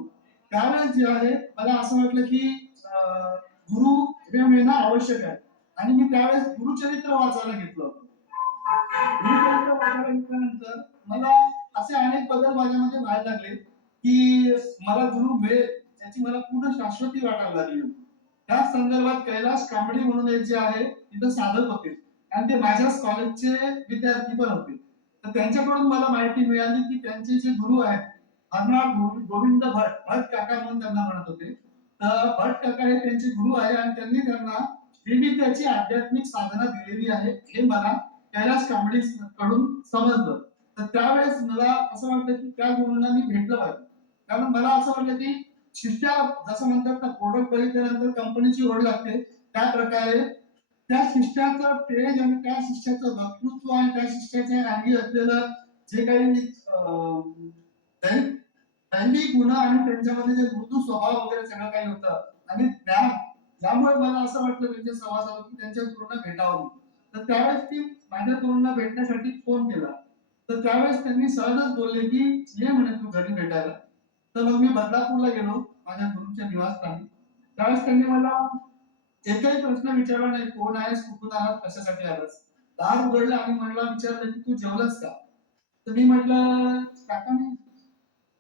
त्यावेळेस जे आहे मला असं वाटलं की गुरु हे मिळणं आवश्यक आहे आणि मी त्यावेळेस गुरुचरित्र वाचायला घेतलं होतं. गुरुचरित्र वाचायला घेतल्यानंतर मला असे अनेक बदल माझ्यामध्ये व्हायला लागले की मला गुरु मिळेल त्याची मला पूर्ण शाश्वती वाटायला लागली होती. त्या संदर्भात कैलास कांबळी म्हणून एक जे आहे तिथं साधक होते आणि ते माझ्याच कॉलेजचे विद्यार्थी पण होते. तर त्यांच्याकडून मला माहिती मिळाली की त्यांचे जे गुरु आहेत हरनाथ गोविंद भट काका म्हणून त्यांना म्हणत होते. तर भट काका हे त्यांचे गुरु आहे आणि त्यांनी त्यांना विविधतेची आध्यात्मिक साधना दिलेली आहे हे मला कैलास कांबळी कडून समजलं. तर त्यावेळेस मला असं वाटतं की त्या गुरूंना मी भेटलं पाहिजे. कारण मला असं वाटलं की शिष्याला जसं म्हणतात ना प्रोडक्ट बघितल्यानंतर कंपनीची ओढ लागते त्या प्रकारे त्या शिष्याचं तेज आणि त्या शिष्याचं वक्तृत्व आणि त्या शिष्याच्या अंगी असलेलं जे काही दैविक गुण आणि त्यांच्यामध्ये जे मृदू स्वभाव वगैरे सगळं काही होतं आणि त्यामुळे मला असं वाटलं त्यांच्या सहवासात की त्यांच्या गुरूंना भेटावं. तर त्यावेळेस ती माझ्या गुरूंना भेटण्यासाठी फोन केला. तर त्यावेळेस त्यांनी सहजच बोलले की ये म्हणे तू घरी भेटायला. तर मग मी बदलापूरला गेलो माझ्या गुरूंच्या निवासस्थानी. त्यावेळेस त्यांनी मला एकही प्रश्न विचारला नाही, कोण आहेस, कुठून आलास, कशासाठी आलास. दार उघडलं आणि मला विचारलं की तू जेवलास का. तर मी म्हटलं काका मी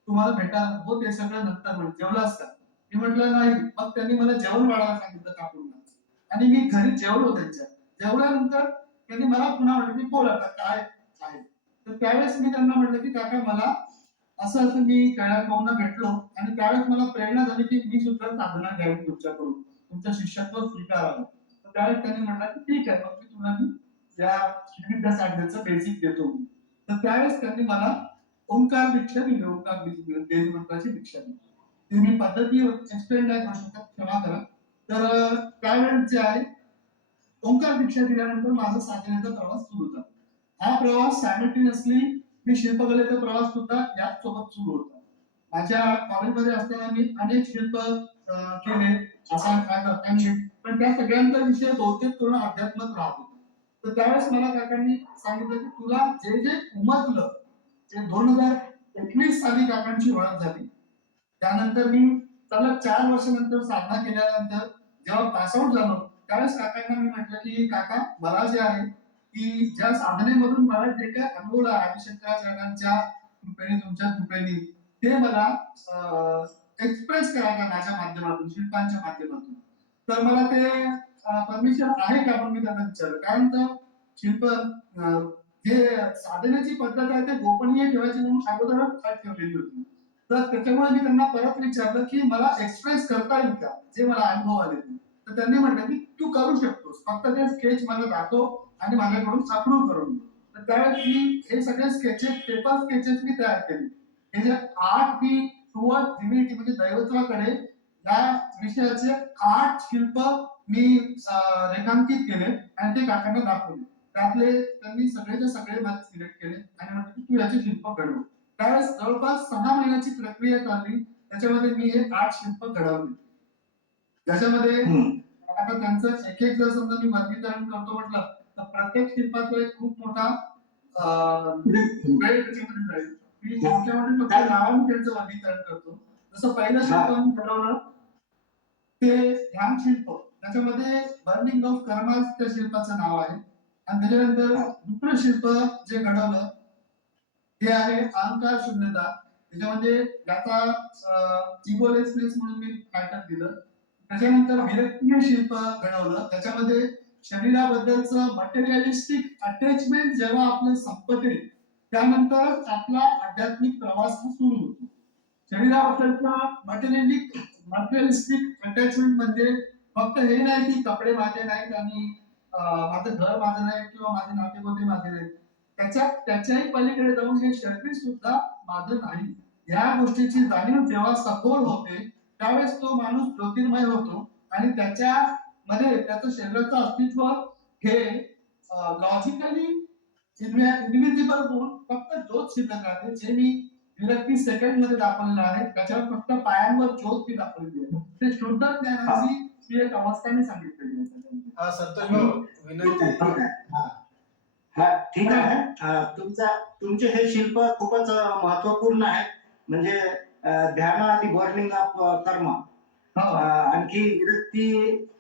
तुम्हाला भेटायला हो ते सगळं नंतर म्हणे जेवलास का. मी म्हटलं नाही. मग त्यांनी मला जेवण वाढायला सांगितलं काकूंना आणि मी घरी जेवलो त्यांच्या. जेवल्यानंतर त्यांनी मला पुन्हा म्हटलं की बोल आता काय आहे. तर त्यावेळेस मी त्यांना म्हटलं की काका मला असं असं मी कैलास भाऊंना भेटलो आणि त्यावेळेस मला प्रेरणा झाली की मी सुद्धा साधना घ्यावी तुमच्याकडून, तुमचं शिष्यत्व स्वीकारावं. तर त्यावेळेस त्यांनी म्हटलं की ठीक आहे मग मी तुला या विविध साधनेचं बेसिक देतो. तर त्यावेळेस त्यांनी मला ओंकार दीक्षा दिली. ओंकार देवी मंत्राची दीक्षा दिली. ती मी पद्धती एक्सप्लेन नाही करू शकत, क्षमा करा. तर त्यावेळेस जे आहे ओंकार दीक्षा दिल्यानंतर माझा साधनेचा प्रवास सुरू झाला. हा प्रवास सायमल्टेनियसली मी शिल्पकलेचा प्रवास सुद्धा याच सोबत सुरू होता. माझ्या कॉलेजमध्ये असताना मी अनेक शिल्प केले असा काय करताना पण त्या सगळ्यांचा विषय बहुतेक करून अध्यात्मात राहतो. तर त्यावेळेस मला काकांनी सांगितलं की तुला जे जे उमजलं ते 2021 साली काकांची ओळख झाली. त्यानंतर मी सलग 4 वर्षानंतर साधना केल्यानंतर जेव्हा पासआउट झालो त्यावेळेस काकांना मी म्हटलं की काका मला जे आहे की ज्या साधनेमधून मला जे काय अनुभवलं आदिशंकराचार्यांच्या कृपेने तुमच्या कृपेने ते मला एक्सप्रेस करायचं माझ्या माध्यमातून शिल्पांच्या माध्यमातून. तर मला ते परमिशन आहे का म्हणून मी त्यांना विचारलं. कारण तर शिल्प जे साधनेची पद्धत आहे ते गोपनीय ठेवायची म्हणून अगोदरच अट ठेवलेली होती. तर त्याच्यामुळे मी त्यांना परत विचारलं की मला एक्सप्रेस करता येईल का जे मला अनुभव आले. तर त्यांनी म्हटलं की तू करू शकतोस फक्त ते स्केच मला दाखव आणि माझ्याकडून अप्रूव्ह करून. तर त्यावेळेस मी हे सगळे स्केचेस पेपर स्केचेस मी तयार केले. हे जे 8 मी टुवर्ड डिव्हिनिटी म्हणजे दैवत्वाकडे या विषयाचे 8 शिल्प मी रेखांकित केले आणि ते काकांना दाखवले. त्यातले त्यांनी सगळेचे सगळे मला सिलेक्ट केले आणि म्हटलं की तू याचे शिल्प घडव. त्यावेळेस जवळपास 6 महिन्याची प्रक्रिया चालली. त्याच्यामध्ये मी हे 8 शिल्प घडवले. त्याच्यामध्ये आता त्यांचं एक एक जर समजा मी वर्गीकरण करतो म्हटलं तर प्रत्येक शिल्पाचा एक खूप मोठा वेळ त्याच्यामध्ये जाईल. मी थोडक्यामध्ये फक्त नावाने त्यांचं वर्गीकरण करतो. जसं पहिलं शिल्प मी घडवलं ते ध्यान शिल्प. त्याच्यामध्ये बर्निंग ऑफ कर्मास त्या शिल्पाचं नाव आहे. आणि त्याच्यानंतर दुसरं शिल्प जे घडवलं ते आहे अहंकार शून्यता. त्याच्यामध्ये याचा इगोलेसनेस म्हणून मी टायटल दिलं. त्याच्यानंतर विरक्तीय शिल्प घडवलं. त्याच्यामध्ये शरीराबद्दलचं मटेरियलिस्टिक अटॅचमेंट जेव्हा आपलं संपते त्यानंतर आपला आध्यात्मिक प्रवास हा सुरू होतो. शरीराबद्दलचा मटेरियलिस्टिक अटॅचमेंट म्हणजे फक्त हे नाही की कपडे माझे नाहीत आणि माझं घर माझं नाही किंवा माझे नातेवाईक माझे नाहीत. त्याच्याही पलीकडे जाऊन हे शरीर सुद्धा माझं नाही या गोष्टीची जाणीव जेव्हा सखोल होते त्यावेळेस तो माणूस ज्योतिर्मय होतो आणि त्याच्यामध्ये त्याचं शरीराचं अस्तित्व हे लॉजिकली इनविजिबल होऊन फक्त ज्योत शिल्लक राहते. जे मी विरक्ती सेकंड मध्ये दाखवलेलं आहे त्याच्यावर फक्त पायांवर ज्योत ती दाखवलेली आहे. ते शुद्ध ज्ञानाची ही एक अवस्था मी सांगितलेली आहे. संतोष भाऊ विनंती हा ठीक आहे. तुमचे हे शिल्प खूपच महत्वपूर्ण आहे. म्हणजे ध्यान आणि बर्निंग ऑफ कर्म, आणखी विरक्ती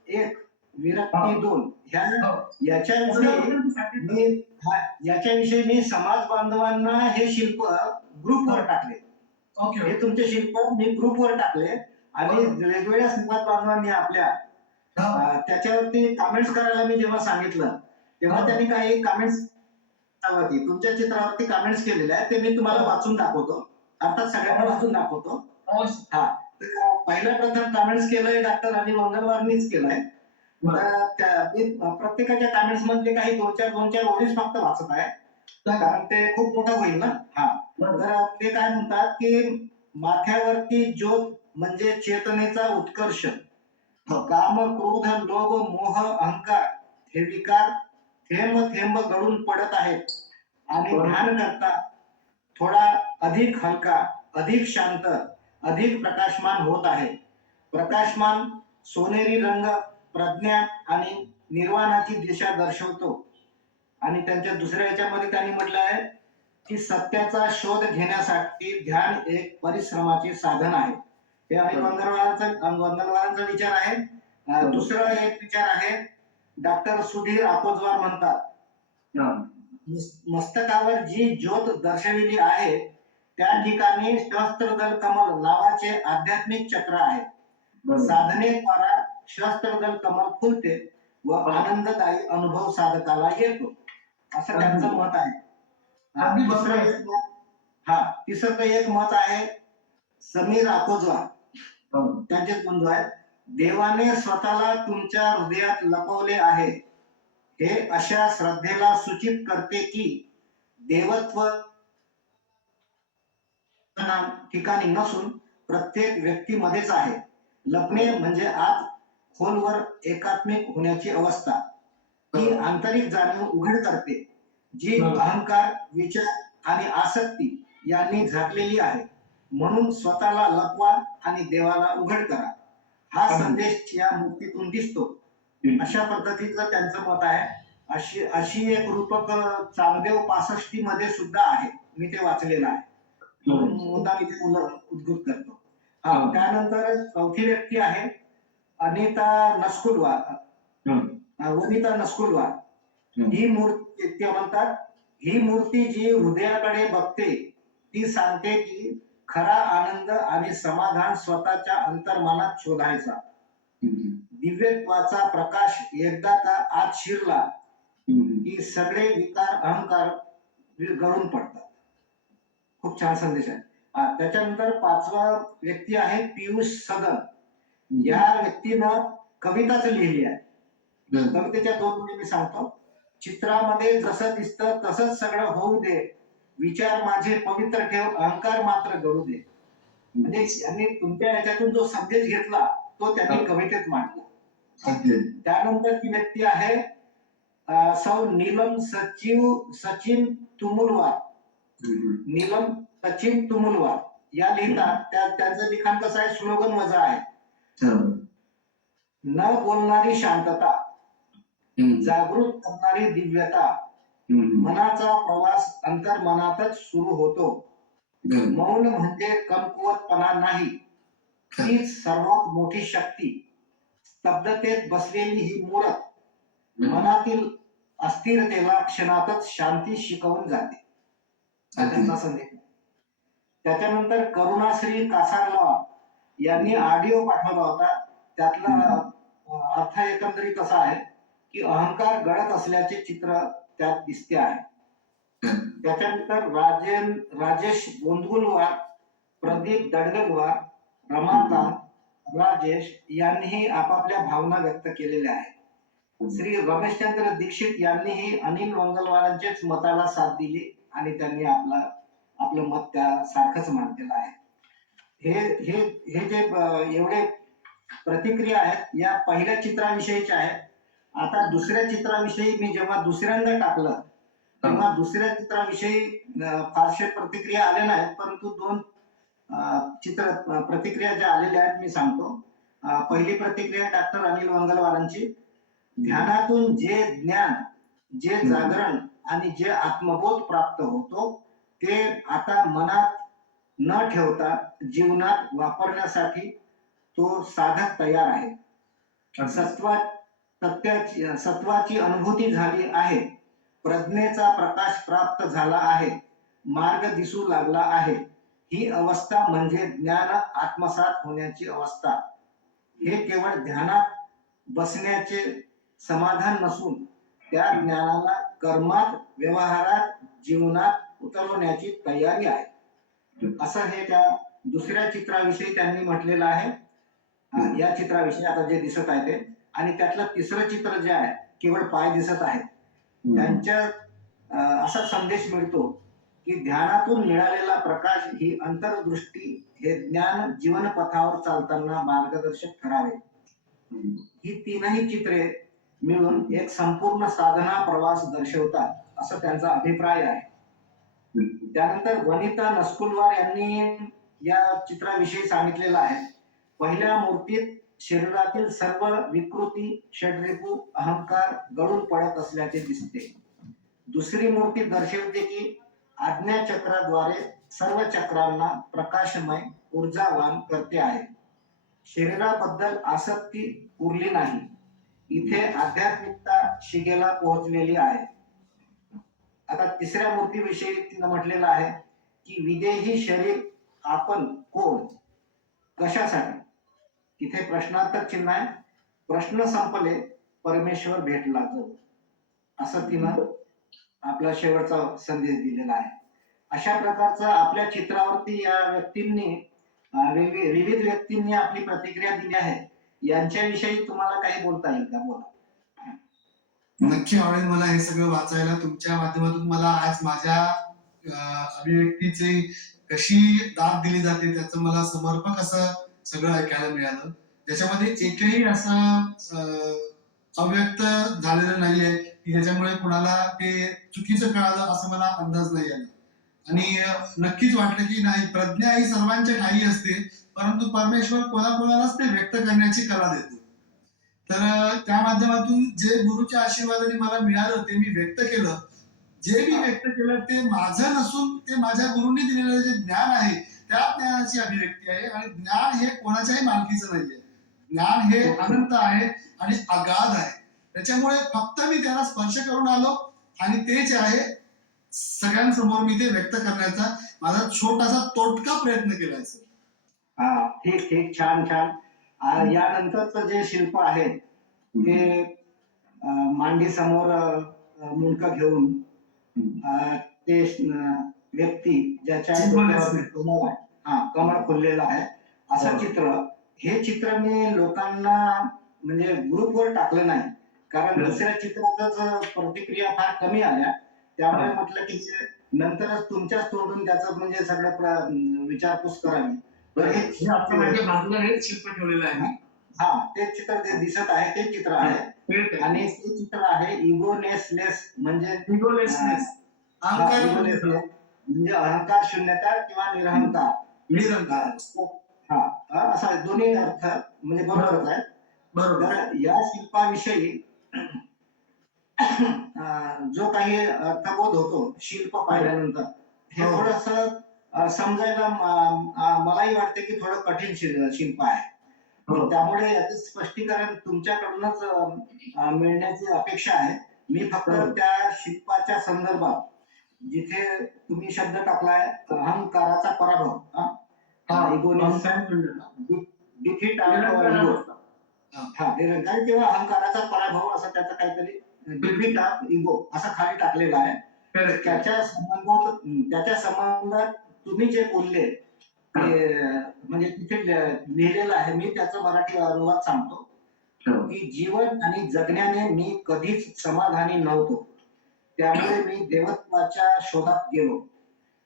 1, विरक्ती 2 याच्याविषयी मी समाज बांधवांना हे शिल्प ग्रुपवर टाकले. हे तुमचे शिल्प मी ग्रुपवर टाकले आणि वेगवेगळ्या समाज बांधवांनी आपल्या त्याच्यावरती कमेंट्स करायला मी जेव्हा सांगितलं तेव्हा त्यांनी काही कमेंट्स तुमच्या चित्रावरती कमेंट्स केलेले आहेत, ते मी तुम्हाला वाचून दाखवतो. अर्थात सगळ्यांना वाचून दाखवतो. हा, तर पहिलं प्रथम कमेंट्स केलंय डॉक्टर अनिल वंगलवारनीच केलंय. तर मी प्रत्येकाच्या कमेंट्स मधले काही दोन चार ओळीच फक्त वाचत आहे, कारण ते खूप मोठं होईल ना. हा, तर ते काय म्हणतात की माथ्यावरती ज्योत म्हणजे चेतनेचा उत्कर्ष, काम क्रोध लोभ मोह अहंकार हे विकार थेंब थेंब गळून पडत आहेत आणि ध्यान करता थोडा अधिक हलका, अधिक शांत, अधिक प्रकाशमान होत आहे. प्रकाशमान सोनेरी रंग प्रज्ञा आणि निर्वाणाची दिशा दर्शवतो. आणि त्यांच्या दुसऱ्या याच्यामध्ये त्यांनी म्हटलं आहे की सत्याचा शोध घेण्यासाठी ध्यान एक परिश्रमाचे साधन आहे. हे अनिल वंगलवारांचा विचार आहे. दुसरा एक विचार आहे, डॉक्टर सुधीर आकोजवार म्हणतात, मस्तकावर जी ज्योत दर्शविली आहे त्या ठिकाणी सहस्त्रदल कमल नावाचे आध्यात्मिक चक्र आहे. साधनेद्वारा सहस्त्रदल कमल फुलते व आनंददायी अनुभव साधकाला येतो, असं त्यांचं मत आहे. तिसरं एक मत आहे समीर आकोजवार, त्यांचेच बंधू आहेत. देवाने स्वतःला तुमच्या हृदयात लपवले आहे हे अशा श्रद्धेला सूचित करते की देवत्व ठिकाणी नसून प्रत्येक व्यक्तीमध्येच आहे. लपणे म्हणजे आत खोलवर एकात्मिक होण्याची अवस्था. ही आंतरिक जाणीव उघड करते जी अहंकार, विचार आणि आसक्ती यांनी झाकलेली आहे. म्हणून स्वतःला लपवा आणि देवाला उघड करा, हा संदेश या मूर्तीतून दिसतो. अशा पद्धतीचं त्यांचं मत आहे. अशी एक रूपक चांगदेव 65 मध्ये सुद्धा आहे, मी ते वाचलेलं आहे. मुद्दा मी ते उद्घुत करतो. त्यानंतर चौथी व्यक्ती आहे वनिता नस्कुलवार. ही मूर्ती, ते म्हणतात, ही मूर्ती जी हृदयाकडे बघते ती सांगते की खरा आनंद आणि समाधान स्वतःच्या अंतर्मनात शोधायचा. दिव्यत्वाचा प्रकाश एकदा का आत शिरला की सगळे विकार अहंकार गळून पडतात. खूप छान संदेश आहे. त्याच्यानंतर 5वा व्यक्ती आहे पियुष सदन. या व्यक्तीनं कविताच लिहिली आहे. कवितेच्या 2 ओळी मी सांगतो. चित्रामध्ये जसं दिसतं तसंच सगळं होऊ दे, विचार माझे पवित्र ठेव, अहंकार मात्र गळू दे. म्हणजे यांनी तुमच्या याच्यातून जो संदेश घेतला तो त्यांनी कवितेत मांडला. त्यानंतर ती व्यक्ती आहे सौ नीलम सचिन तुमुलवार. नीलम सचिन तुमुलवार या लिहितात. त्यांचं लिखाण कसं आहे, स्लोगन वजा आहे. न बोलणारी शांतता, जागृत करणारी दिव्यता, मनाचा प्रवास अंतर्मनातच सुरू होतो. मौन म्हणजे कमकुवतपणा नाही, तीच सर्वात मोठी शक्ती. स्तब्धतेत बसलेली ही मूर्त मनातील अस्थिरतेला क्षणातच शांती शिकवून जाते, हा त्यांचा संदेश. त्याच्यानंतर करुणाश्री कासारलवार यांनी ऑडिओ पाठवला होता. त्यातला अर्थ एकंदरीत असा आहे की अहंकार गळत असल्याचे चित्र त्यात दिसते आहे. त्याच्यानंतर राजेश गोंदगुलवार, प्रदीप दडगलवार, रमाकांत, राजेश यांनीही आपापल्या भावना व्यक्त केलेल्या आहेत. श्री रमेशचंद्र दीक्षित यांनीही अनिल वंगलवारांचेच मताला साथ दिली आणि त्यांनी आपलं मत त्या सारखंच मांडलेलं आहे. हे जे एवढे प्रतिक्रिया आहेत या पहिल्या चित्राविषयीच्या आहेत. आता दुसऱ्या चित्राविषयी मी जेव्हा दुसऱ्यांदा टाकलं तेव्हा दुसऱ्या चित्राविषयी फारशे प्रतिक्रिया आल्या नाहीत, परंतु 2 प्रतिक्रिया ज्या आलेल्या आहेत मी सांगतो. पहिली प्रतिक्रिया डॉक्टर अनिल वंगलवारांची. ध्यानातून जे ज्ञान, जे जागरण आणि जे आत्मबोध प्राप्त होतो ते आता मनात न ठेवता जीवनात वापरण्यासाठी तो साधक तयार आहे. सत्वाची अनुभूती झाली आहे, प्रज्ञेचा प्रकाश प्राप्त झाला आहे, मार्ग दिसू लागला आहे. ही अवस्था म्हणजे ज्ञान आत्मसात होण्याची अवस्था. हे केवळ ध्यानात बसण्याचे समाधान नसून त्या ज्ञानाला कर्मात, व्यवहारात, जीवनात उतरवण्याची तयारी आहे. असं हे त्या दुसऱ्या चित्राविषयी त्यांनी म्हटलेलं आहे. या चित्राविषयी आता जे दिसत आहे ते, आणि त्यातलं तिसरं चित्र जे आहे केवळ पाय दिसत आहेत. त्यांच्या असा संदेश मिळतो की ध्यानातून मिळालेला प्रकाश ही अंतर्दृष्टी हे ज्ञान जीवनपथावर चालताना मार्गदर्शक ठरावे. ही तीनही चित्रे मिळून एक संपूर्ण साधना प्रवास दर्शवतात असं त्यांचा अभिप्राय आहे. त्यानंतर वनिता नस्कुलवार यांनी या चित्राविषयी सांगितलेलं आहे. पहिल्या मूर्तीत शरीरातील सर्व विकृती, षड्रिपू, अहंकार गळून पडत असल्याचे दिसते. दुसरी मूर्ती दर्शवते की आज्ञाचक्राद्वारे सर्व चक्रांना प्रकाशमय, ऊर्जावान करते आहे. शरीराबद्दल आसक्ती उरली नाही. इथे आध्यात्मिकता शिगेला पोहोचलेली आहे. आता तिसऱ्या मूर्तीविषयी तिनं म्हटलेलं आहे की विदेही शरीर आपण कोण, कशासाठी. इथे प्रश्नार्थक चिन्ह आहे. प्रश्न संपले, परमेश्वर भेटला जो, असं तिनं आपला शेवटचा संदेश दिलेला आहे. अशा प्रकारचं आपल्या चित्रावरती या व्यक्तींनी विविध व्यक्तींनी आपली प्रतिक्रिया दिली आहे. यांच्याविषयी तुम्हाला काही बोलता येईल का? बोला. नक्की आवडेल मला हे सगळं वाचायला. तुमच्या माध्यमातून मला आज माझ्या अभिव्यक्तीची कशी दाद दिली जाते त्याचं मला समर्पक असं सगळं ऐकायला मिळालं. ज्याच्यामध्ये एकही असं अव्यक्त झालेलं नाहीये की ज्याच्यामुळे कुणाला ते चुकीचं कळालं असं मला अंदाज नाही आला. आणि नक्कीच वाटलं की नाही, प्रज्ञा ही सर्वांच्या ठायी असते, परंतु परमेश्वर कोणाकोणालाच ते व्यक्त करण्याची कला देतो. तर त्या माध्यमातून जे गुरुच्या आशीर्वादाने मला मिळालं ते मी व्यक्त केलं. जे मी व्यक्त केलं ते माझं नसून ते माझ्या गुरूंनी दिलेलं जे ज्ञान आहे त्या ज्ञानाची अभिव्यक्ती आहे. आणि ज्ञान हे कोणाच्याही मालकीचं नाहीये. ज्ञान हे अनंत आहे आणि अगाध आहे. त्याच्यामुळे फक्त मी त्याला स्पर्श करून आलो आणि तेच आहे सगळ्यांसमोर मी ते व्यक्त करण्याचा माझा छोटासा तोटका प्रयत्न केलाय सर. हा, ठीक ठीक, छान छान. यानंतरचं जे शिल्प आहे ते मांडी समोर मुंडकं घेऊन ते व्यक्ती ज्याच्या डोक्यावर कमळ फुललेलं आहे असं चित्र. हे चित्र मी लोकांना म्हणजे ग्रुपवर टाकलं नाही, कारण दुसऱ्या चित्रातच प्रतिक्रिया फार कमी आल्या. त्यामुळे म्हटलं की नंतरच तुमच्याच तोंडून त्याचं म्हणजे सगळं विचारपूस करावी. तर हे शिल्प ठेवलेलं आहे. हा, ते चित्र जे दिसत आहे ते चित्र आहे. आणि ते चित्र आहे इगोनेसलेस म्हणजे म्हणजे अहंकार शून्यता किंवा निरहंकार. हा, असा दोन्ही अर्थ म्हणजे बरोबरच आहे. तर या शिल्पाविषयी जो काही अर्थबोध होतो शिल्प पाहिल्यानंतर, हे थोडस समजायला मलाही वाटते की थोडं कठीण शिल्प आहे. त्यामुळे याचं स्पष्टीकरण तुमच्याकडूनच मिळण्याची अपेक्षा आहे. मी फक्त त्या शिल्पाच्या संदर्भात जिथे तुम्ही शब्द टाकलाय अहंकाराचा पराभव, डिफीट निरंकार किंवा अहंकाराचा पराभव असं त्याचं काहीतरी डिफीट ऑफ इगो असं खाली टाकलेलं आहे. त्याच्या संबंधात तुम्ही जे बोलले म्हणजे तिथे लिहिलेलं आहे. मी त्याचा मराठी अनुवाद सांगतो की जीवन आणि जगण्याने मी कधीच समाधानी नव्हतो. त्यामुळे मी देवत्वाच्या शोधात गेलो.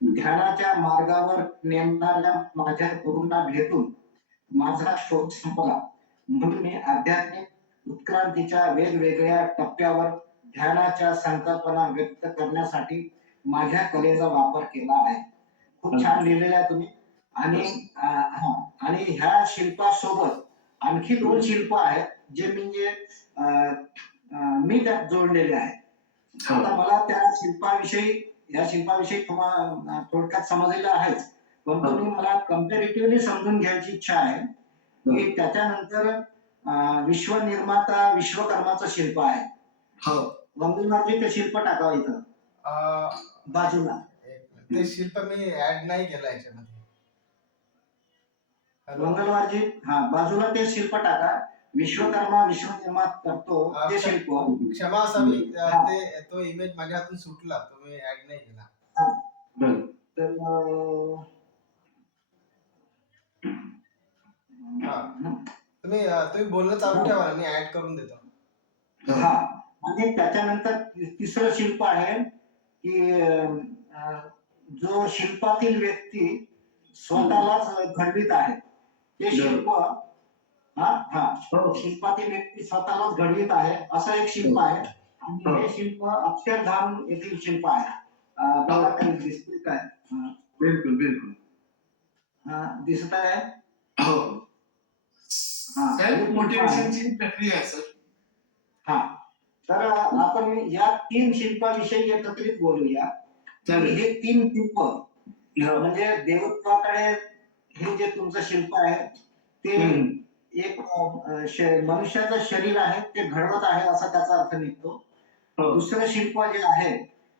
ध्यानाच्या मार्गावर नेमणाऱ्या माझ्या गुरूंना भेटून माझा शोध संपला. म्हणून मी आध्यात्मिक उत्क्रांतीच्या वेगवेगळ्या टप्प्यावर ध्यानाच्या संकल्पना व्यक्त करण्यासाठी माझ्या कलेचा वापर केला आहे. खूप छान लिहिलेलं आहे तुम्ही. आणि ह्या शिल्पासोबत आणखी 2 शिल्प आहेत जे म्हणजे मी त्यात जोडलेले आहे. आता मला या शिल्पाविषयी तुम्हाला थोडक्यात समजलेलं आहेच, पण तुम्ही मला कम्पॅरेटिव्हली समजून घ्यायची इच्छा आहे की त्याच्यानंतर विश्वनिर्माता विश्वकर्माचं शिल्प आहे. हो. वंगुलवारजी ते शिल्प टाकावं इथं अं, बाजूला. ते शिल्प मी ऍड नाही केलं याच्यामध्ये. हॅलो. मंगळवारजी बाजूला ते शिल्प टाका. विश्वकर्मा विश्वनिर्माण करतो ते शिल्प. क्षमा असावी, हा. ते तो इमेज माझ्या हातून सुटला, तो मी ऍड नाही केला. तर हा. तुम्ही बोलणं चालू ठेवा ना, मी ऍड करून देतो. हा, आणि त्याच्यानंतर तिसरं शिल्प आहे की जो शिल्पातील व्यक्ती स्वतःलाच घडवीत आहे ते शिल्प. शिल्पातील व्यक्ती स्वतःलाच घडवीत आहे असं एक शिल्प आहे. आणि हे शिल्प अक्षरधाम येथील शिल्प आहे. बघा काही दिसते काय? बिलकुल बिलकुल. दिसत आहे. हो. सेल्फ मोटिवेशनची प्रक्रिया आहे सर. हा, तर आपण या 3 शिल्पाविषयी एकत्रित बोलूया. हे 3 शिल्प म्हणजे देवत्वाकडे हे जे तुमचं शिल्प आहे ते एक मनुष्याचं शरीर आहे ते घडवत आहे असा त्याचा अर्थ निघतो. दुसरं शिल्प जे आहे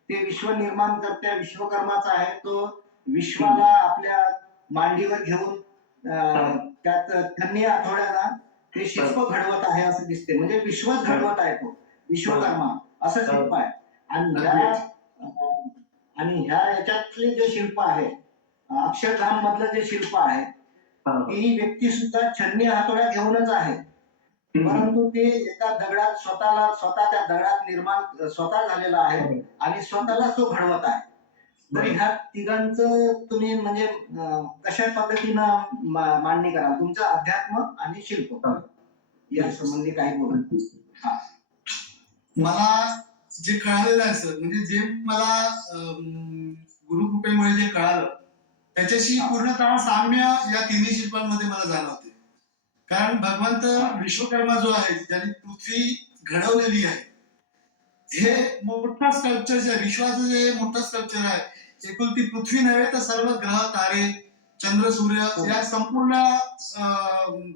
ते विश्व निर्माण करत्या विश्वकर्माचा आहे. तो विश्वाला आपल्या मांडीवर घेऊन त्यात त्यांनी आठवड्याला ते शिल्प घडवत आहे असं दिसते. म्हणजे विश्वच घडवत आहे तो विश्वकर्मा असं शिल्प आहे. आणि ह्या याच्यातले जे शिल्प आहे अक्षरधाम मधलं जे शिल्प आहे ती व्यक्ती सुद्धा छन्नी हातोड्या घेऊनच आहे, परंतु ते एका दगडात स्वतः त्या दगडात निर्माण स्वतः झालेला आहे आणि स्वतःला तो घडवत आहे. तर ह्या तिघांचं तुम्ही म्हणजे कशा पद्धतीनं मांडणी कराल तुमचं अध्यात्म आणि शिल्प या संबंधी काही बोला. मला जे कळालेलं आहे सर, म्हणजे जे मला गुरुकृपेमुळे जे कळालं त्याच्याशी पूर्णतः साम्य या तिन्ही शिल्पांमध्ये मला जाणवते. कारण भगवंत विश्वकर्मा जो आहे ज्यांनी पृथ्वी घडवलेली आहे, हे मोठा स्कल्पचर जे विश्वाचं जे मोठं स्कल्पचर आहे, एकुलती पृथ्वी नव्हे तर सर्व ग्रह तारे चंद्र सूर्य या संपूर्ण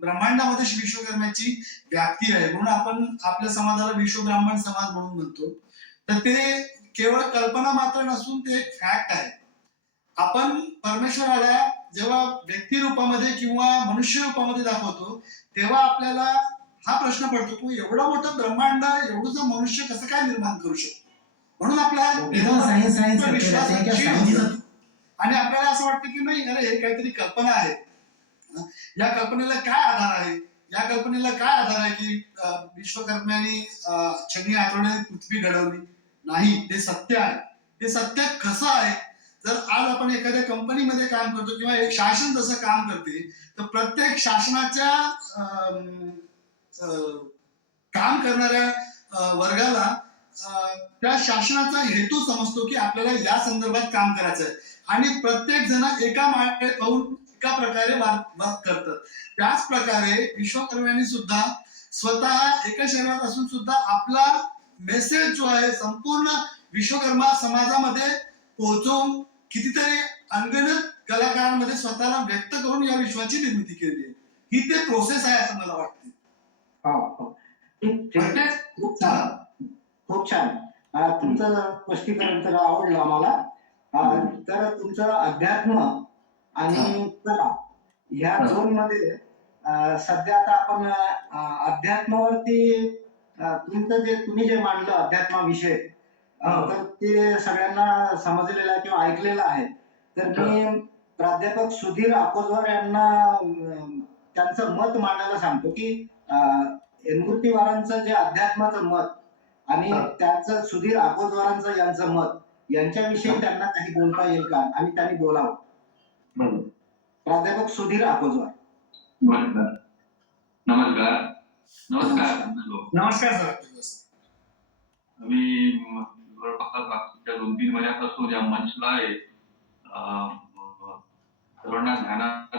ब्रह्मांडामध्ये विश्वकर्म्याची व्याप्ती आहे. म्हणून आपण आपल्या समाजाला विश्व ब्राह्मण समाज म्हणून म्हणतो. तर ते केवळ कल्पना मात्र नसून ते एक फॅक्ट आहे. आपण परमेश्वराला जेव्हा व्यक्ती रूपामध्ये किंवा मनुष्य रूपामध्ये दाखवतो तेव्हा आपल्याला हा प्रश्न पडतो की एवढं मोठं ब्रह्मांड एवढं मनुष्य कसं काय निर्माण करू शकतो. म्हणून आपला विश्वास आणि आपल्याला असं वाटतं की नाही, अरे हे काहीतरी कल्पना आहे. या कल्पनेला काय आधार आहे? या कल्पनेला काय आधार आहे की विश्वकर्म्याने छन्नी हातोड्याने पृथ्वी घडवली? नाही, ते सत्य आहे. ते सत्य कसं आहे? जर आज आपण एखाद्या कंपनीमध्ये काम करतो किंवा एक शासन जसं काम करते, तर प्रत्येक शासनाच्या काम करणाऱ्या वर्गाला त्या शासनाचा हेतू समजतो की आपल्याला या संदर्भात काम करायचं आहे आणि प्रत्येक जण एका माळेत पाहून एका प्रकारे वाद करतात. त्याच प्रकारे विश्वकर्म्यांनी सुद्धा स्वतः एका शहरात असून सुद्धा आपला मेसेज जो आहे संपूर्ण विश्वकर्मा समाजामध्ये पोहोचवून कितीतरी अनगणित कलाकारांमध्ये स्वतःला व्यक्त करून या विश्वाची निर्मिती केली आहे. ही ते प्रोसेस आहे असं मला वाटते. खूप छान. तुमचं स्पष्टीकरण तर आवडलं आम्हाला. तर तुमचं अध्यात्म आणि कला ह्या झोन मध्ये सध्या आता आपण अध्यात्मावरती तुम्ही जे मांडलं अध्यात्माविषयी तर ते सगळ्यांना समजलेलं आहे किंवा ऐकलेलं आहे. तर मी प्राध्यापक सुधीर अकोजवार यांना त्यांचं मत मांडायला सांगतो की एनमूर्तीवारांचं जे अध्यात्माचं मत आणि त्यांचं सुधीर अकोजवारांचं यांचं मत यांच्याविषयी त्यांना काही बोलता येईल का आणि त्यांनी बोलावं. प्राध्यापक सुधीर अकोजवार. नमस्कार. नमस्कार सर. मी जवळपास मागच्या 2-3 महिन्यापासून या मंचला आहे सर्वांना ध्यानात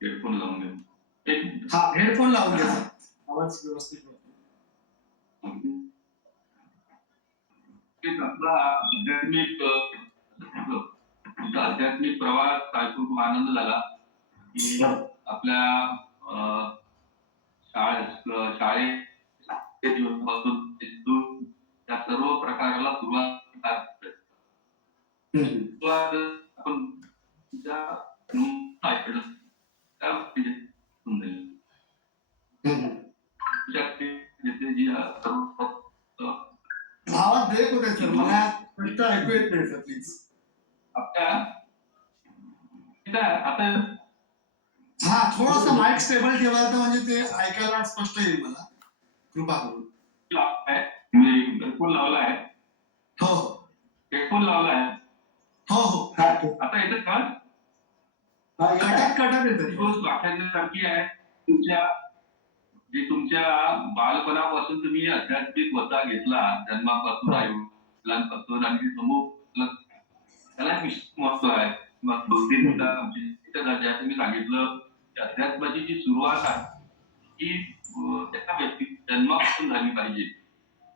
हेडफोन लावून घेऊ. हेडफोन लावून घ्या. आवाज व्यवस्थित होतो. एक आपला आध्यात्मिक प्रवास ऐकून खूप आनंद झाला की आपल्या शाळेत जीवनापासून त्या सर्व प्रकाराला सुरुवात आपण ज्या ऐकलं त्या जी सर्व आवाज ब्रेक होते सर, मला स्पष्ट ऐकू येत नाही सर, प्लीज. आता हा, थोडंसं माईक स्टेबल ठेवाल तर म्हणजे ते ऐकायला स्पष्ट येईल मला, कृपा करून. हेडफोन लावला आहे. हो हेडफोन लावला आहे. हा, आता येतं का? कटक येते. गोष्ट वाक्यासारखी आहे. तुमच्या बालपणापासून तुम्ही आध्यात्मिक वसा घेतला, जन्मापासून आयुष्यापासून आणि समोर त्याला एक विशेष महत्व आहे. मग 2-3 दर्जा तुम्ही सांगितलं की अध्यात्माची जी सुरुवात आहे ही त्या व्यक्ती जन्मापासून झाली पाहिजे.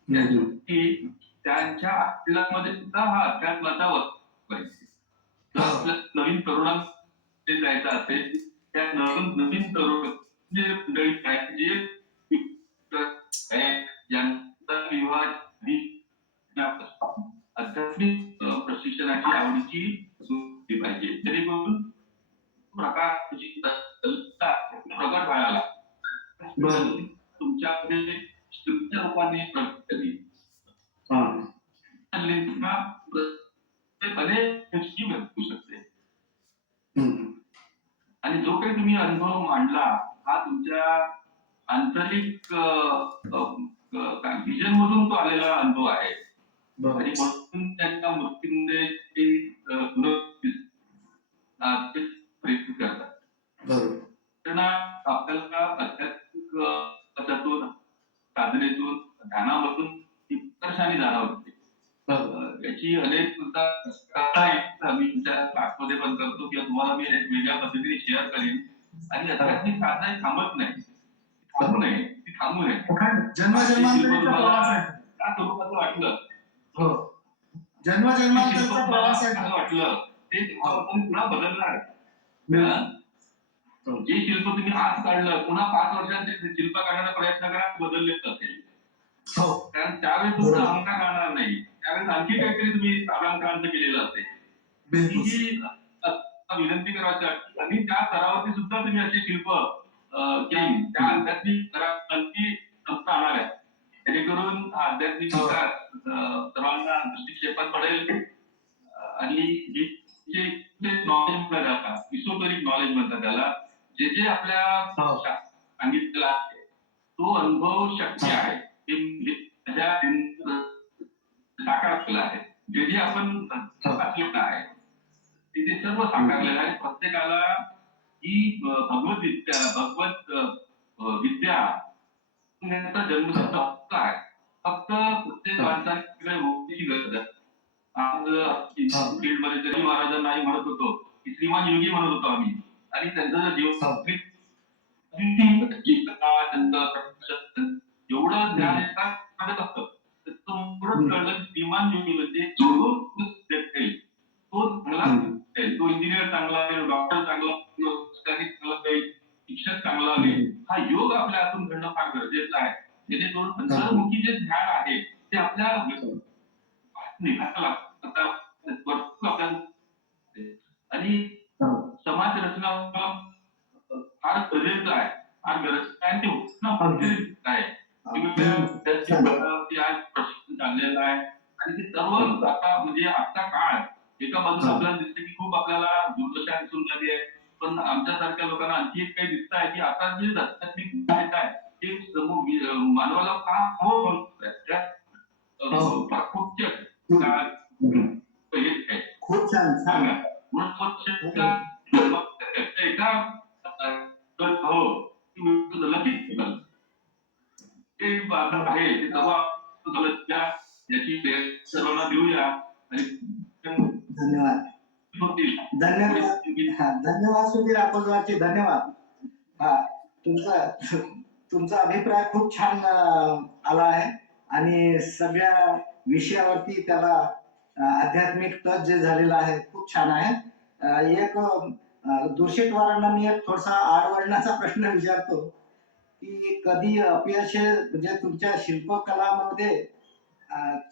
की त्यांच्या अस्तित्वामध्ये सुद्धा हा अध्यात्माचा वसा पाहिजे. जर आपल्या नवीन तरुणांना जायचं असेल, त्या नवीन तरुण मंडळी आहेत जे ज्यांचा विवाह आध्यात्मिक प्रशिक्षणाची आवडीची सुरू पाहिजे, जेणेकरून प्रकाराची प्रगट व्हायला तुमच्यामध्ये तुमच्या रूपाने प्रगत करी अनेक गोष्टी भेटू शकते. आणि जो काही तुम्ही अनुभव मांडला हा तुमच्या आंतरिक व्हिजन मधून तो आलेला अनुभव आहे. आणि म्हणून त्यांच्या मृत्यूमध्ये प्रयत्न करतात. त्यांना आपल्याला आध्यात्मिक पदातून, साधनेतून, ध्यानामधून उत्कर्षाने जाणवते. याची अनेक आम्ही तुमच्या क्लासमध्ये पण करतो किंवा तुम्हाला मी वेगळ्या पद्धतीने शेअर करेन. आणि आध्यात्मिक साधना ही थांबत नाही, थांबू नये, ती थांबू नये. जन्मजन्मांतरीचा प्रवास आहे. त्या स्वरूपाचं वाटलं, जन्मजन्मांतरचा प्रवास आहे. वाटलं ते पुन्हा बदलणार. जे शिल्प तुम्ही आज काढलं, पुन्हा 5 वर्षांत ते शिल्प काढण्याचा प्रयत्न करा, बदललेच असेल. कारण त्यावेळेस तुमचा अहंकार राहणार नाही, त्यावेळेस आणखी काहीतरी तुम्ही साधारणक्रांत केलेलं असेल. ही विनंती करायची. आणि त्या स्तरावरती सुद्धा तुम्ही असे शिल्प त्या आध्यात्मिक स्तरावरती संस्था आणणार आहे, जेणेकरून आध्यात्मिक विकास सर्वांना दृष्टिक्षेपात पडेल. आणि जे नॉलेज म्हणतात, इसोटेरिक नॉलेज म्हणतात त्याला, जे आपल्या सांगितलेलं आहे तो अनुभव शक्य आहे, साकारलेला आहे. जे आपण वाचलेलं आहे ते सर्व साकारलेलं आहे. प्रत्येकाला ही भगवत विद्या जन्मसिद्ध हक्क आहे. फक्त प्रत्येक माणसाने मुक्तीची गरज आहे. आज फील्ड मध्ये जरी महाराजांना नाही म्हणत होतो की श्रीमान योगी म्हणत होतो आम्ही, आणि त्यांचं जीवन एवढं ज्ञान असतं तेवढंच कळलं की श्रीमान योगी म्हणजे तो चांगला, तो इंजिनियर चांगला आहे, डॉक्टर चांगला आहे, शिक्षक चांगला आहे. हा योग आपल्या हातून घडणं फार गरजेचं आहे, जेणेकरून अंतर्मुखी जे ज्ञान आहे ते आपल्या निघायला आणि समाज रचना फार गरजेचं आहे, फार गरजेचं आहे. ते होणं आहे. प्रशिक्षण चाललेलं आहे आणि ते सर्व आता म्हणजे आजचा काळ एका बाजूला आपल्याला दिसतं की खूप आपल्याला दुर्दशा दिसून झाली आहे, पण आमच्यासारख्या लोकांना आणखी एक काही दिसत आहे की आता जे आध्यात्मिक आहे ते मानवाला फार खूप छान. याची सर्वांना देऊया आणि धन्यवाद. धन्यवाद सुधीर अकोलवारचे, धन्यवाद. हा, तुमचा अभिप्राय खूप छान आला आहे आणि सगळ्या विषयावरती त्याला आध्यात्मिक टच जे झालेलं आहे खूप छान आहे. एक दूषितवारांना मी एक थोडासा आडवळणाचा प्रश्न विचारतो की कधी अपयश म्हणजे तुमच्या शिल्पकलामध्ये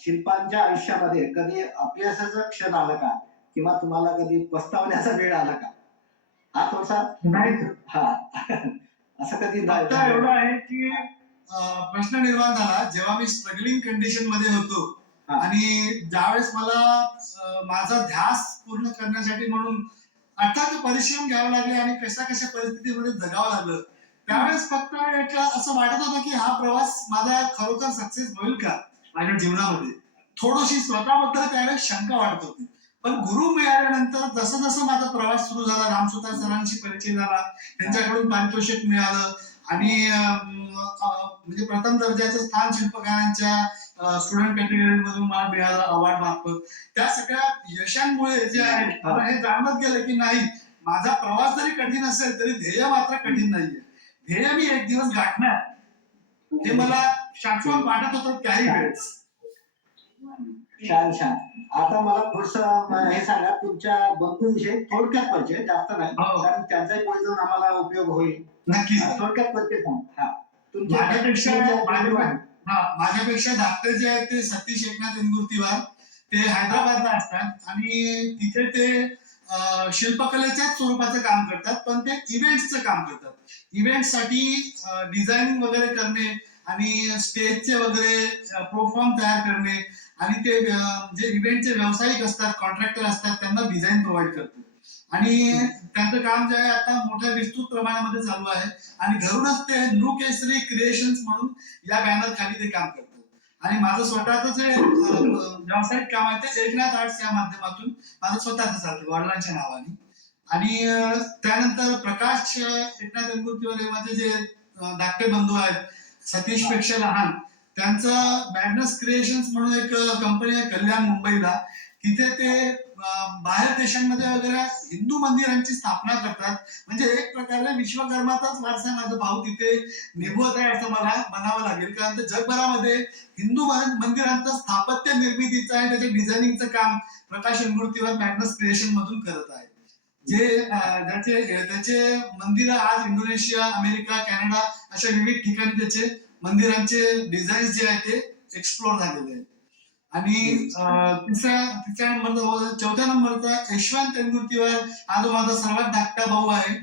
शिल्पांच्या आयुष्यामध्ये कधी अपयशाचा क्षण आला का किंवा तुम्हाला कधी पस्तावण्याचा वेळ आला का? हा थोडासा नाही हा असं कधी नाही फक्त एवढं आहे की प्रश्न निर्माण झाला जेव्हा मी स्ट्रगलिंग कंडिशन मध्ये होतो हा. आणि ज्यावेळेस मला माझा ध्यास पूर्ण करण्यासाठी म्हणून अथक परिश्रम घ्यावे लागले आणि कशा कशा परिस्थितीमध्ये जगावं लागलं त्यावेळेस फक्त एक असं वाटत होतं की हा प्रवास माझा खरोखर सक्सेस होईल का माझ्या जीवनामध्ये. थोडीशी स्वतःबद्दल त्यावेळेस शंका वाटत होती. पण गुरु मिळाल्यानंतर जसं जसं माझा प्रवास सुरू झाला रामसुतार सरांशी परिचय झाला त्यांच्याकडून पारितोषिक मिळालं आणि म्हणजे प्रथम दर्जाचं स्थान शिल्पकारांच्या स्टुडंट कॅटेगरी मधून मला मिळालं अवॉर्ड मार्फत. त्या सगळ्या यशांमुळे जे आहे मला हे जाणवत गेलं की नाही माझा प्रवास जरी कठीण असेल तरी ध्येय मात्र कठीण नाहीये. ध्येय मी एक दिवस गाठणार हे मला शाश्वत वाटत होतं त्याही वेळेस. छान छान. आता मला थोडस हे सांगा तुमच्या बंधूंविषयी थोडक्यात परिचय जास्त नाही हो. कारण त्यांचाही पुढे जाऊन आम्हाला उपयोग होईल. नक्कीच. थोडक्यात परिचय सांगा. माझ्यापेक्षा धाकटे जे आहेत ते सतीश एकनाथ इंगुर्तीवार ते हैदराबादला असतात आणि तिथे ते शिल्पकलेच्याच स्वरूपाचं काम करतात पण ते इव्हेंट्सचं काम करतात. इव्हेंटसाठी डिझायनिंग वगैरे करणे आणि स्टेजचे वगैरे प्रोफॉर्म तयार करणे आणि ते जे इव्हेंटचे व्यावसायिक असतात कॉन्ट्रॅक्टर असतात त्यांना डिझाईन प्रोव्हाइड करतात आणि त्यांचं काम जे आहे आता मोठ्या विस्तृत प्रमाणामध्ये चालू आहे आणि घरूनच ते नृकेसरी क्रिएशन्स म्हणून या बॅनर खाली ते काम करतात. आणि माझं स्वतःच जे व्यावसायिक काम आहे ते एकनाथ आर्ट्स या माध्यमातून माझं स्वतःच चालतं वडिलांच्या नावाने. आणि त्यानंतर प्रकाश एकनाथ इंगुर्तीवार हे माझे जे धाकटे बंधू आहेत सतीश पेक्षा लहान त्यांचं मॅग्नस क्रिएशन्स म्हणून एक कंपनी आहे कल्याण मुंबईला. तिथे ते बाहेर देशांमध्ये वगैरे हिंदू मंदिरांची स्थापना करतात. म्हणजे एक प्रकारे विश्वकर्माचाच वारसा माझा भाऊ तिथे निभवत आहे असं मला म्हणावं लागेल कारण ते जगभरामध्ये हिंदू मंदिरांचं स्थापत्य निर्मितीचं आणि त्याच्या डिझायनिंगचं काम प्रकाश इंगुर्तीवार मॅग्नस क्रिएशन मधून करत आहे. जे त्याचे मंदिर आज इंडोनेशिया अमेरिका कॅनडा अशा विविध ठिकाणी त्याचे मंदिरांचे डिझाईन जे आहेत ते एक्सप्लोर झालेले आहेत. आणि चौथ्या नंबरचा यशवंत इंगुर्तीवार हा जो माझा सर्वात धाकटा भाऊ आहे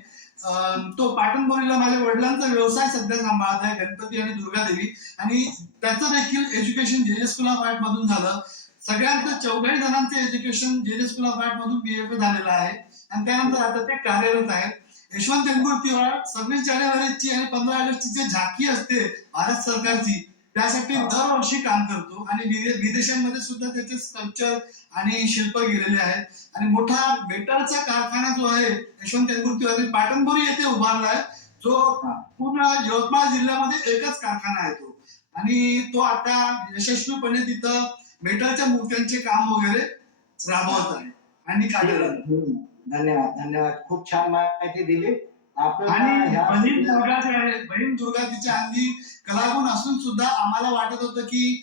तो पाटणबोरीला माझ्या वडिलांचा व्यवसाय सध्या सांभाळत आहे गणपती आणि दुर्गादेवी आणि त्याचं देखील एज्युकेशन जे जे स्कूल ऑफ आर्ट मधून झालं. सगळ्यांचं 14 जणांचं एज्युकेशन जे जे स्कूल ऑफ आर्ट मधून BFA झालेलं आहे आणि त्यानंतर आता ते कार्यरत आहेत. यशवंत इंगुर्तीवार 26 जानेवारीची आणि 15 ऑगस्टची जी झाकी असते भारत सरकारची त्यासाठी दरवर्षी काम करतो आणि विदेशांमध्ये सुद्धा त्याचे स्कल्पचर आणि शिल्प गेलेले आहेत. आणि मोठा मेटलचा कारखाना जो आहे यशवंत इंगुर्तीवार पाटणबोरी येथे उभारला आहे जो पूर्ण यवतमाळ जिल्ह्यामध्ये एकच कारखाना आहे तो आणि तो आता यशस्वीपणे तिथं मेटलच्या मूर्त्यांचे काम वगैरे राबवत आहे आणि कार्यरत. धन्यवाद धन्यवाद. खूप छान माहिती दिली आपण. आणि बहीण दुर्गा तिच्या अंगी कलागुण असून सुद्धा आम्हाला वाटत होतं की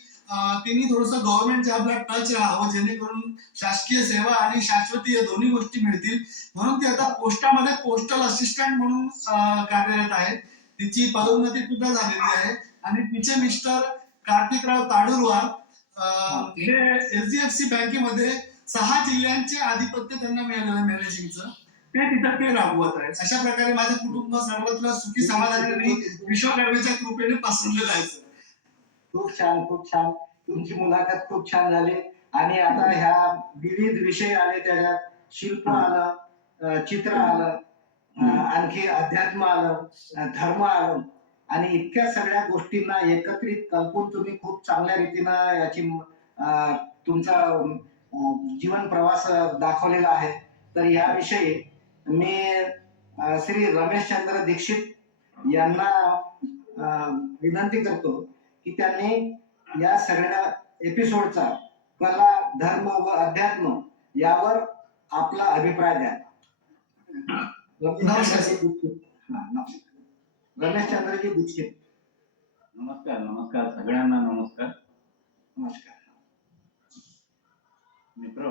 तिने थोडस गव्हर्नमेंट जॉबला टच राहावं जेणेकरून शासकीय सेवा आणि शाश्वती या दोन्ही गोष्टी मिळतील म्हणून ती आता पोस्टामध्ये पोस्टल असिस्टंट म्हणून कार्यरत आहे. तिची पदोन्नती सुद्धा झालेली आहे आणि तिचे मिस्टर कार्तिकराव ताडुरवार हे SDFC बँकेमध्ये 6 जिल्ह्यांचे आधिपत्य त्यांना मिळालेलं मॅनेजिंगचं ते तिथं ते राबवत आहेत. अशा प्रकारे माझं कुटुंब सर्वत्र सुखी समाधानाने विश्वकर्मेच्या कृपेने पसरलेलं आहे. खूप छान खूप छान. तुमची मुलाखत खूप छान झाली आणि आता ह्या विविध विषय आले त्याच्यात शिल्प आलं चित्र आलं आणखी अध्यात्म आलं धर्म आलं आणि इतक्या सगळ्या गोष्टींना एकत्रित कल्पून तुम्ही खूप चांगल्या रीतीनं याची तुमचा जीवन प्रवास दाखवलेला आहे. तर याविषयी मी श्री रमेशचंद्र दीक्षित यांना विनंती करतो की त्यांनी या सगळ्या एपिसोडचा कला धर्म व अध्यात्म यावर आपला अभिप्राय द्या. रमेशचंद्रजी दीक्षित. नमस्कार नमस्कार सगळ्यांना नमस्कार. नमस्कार. मित्र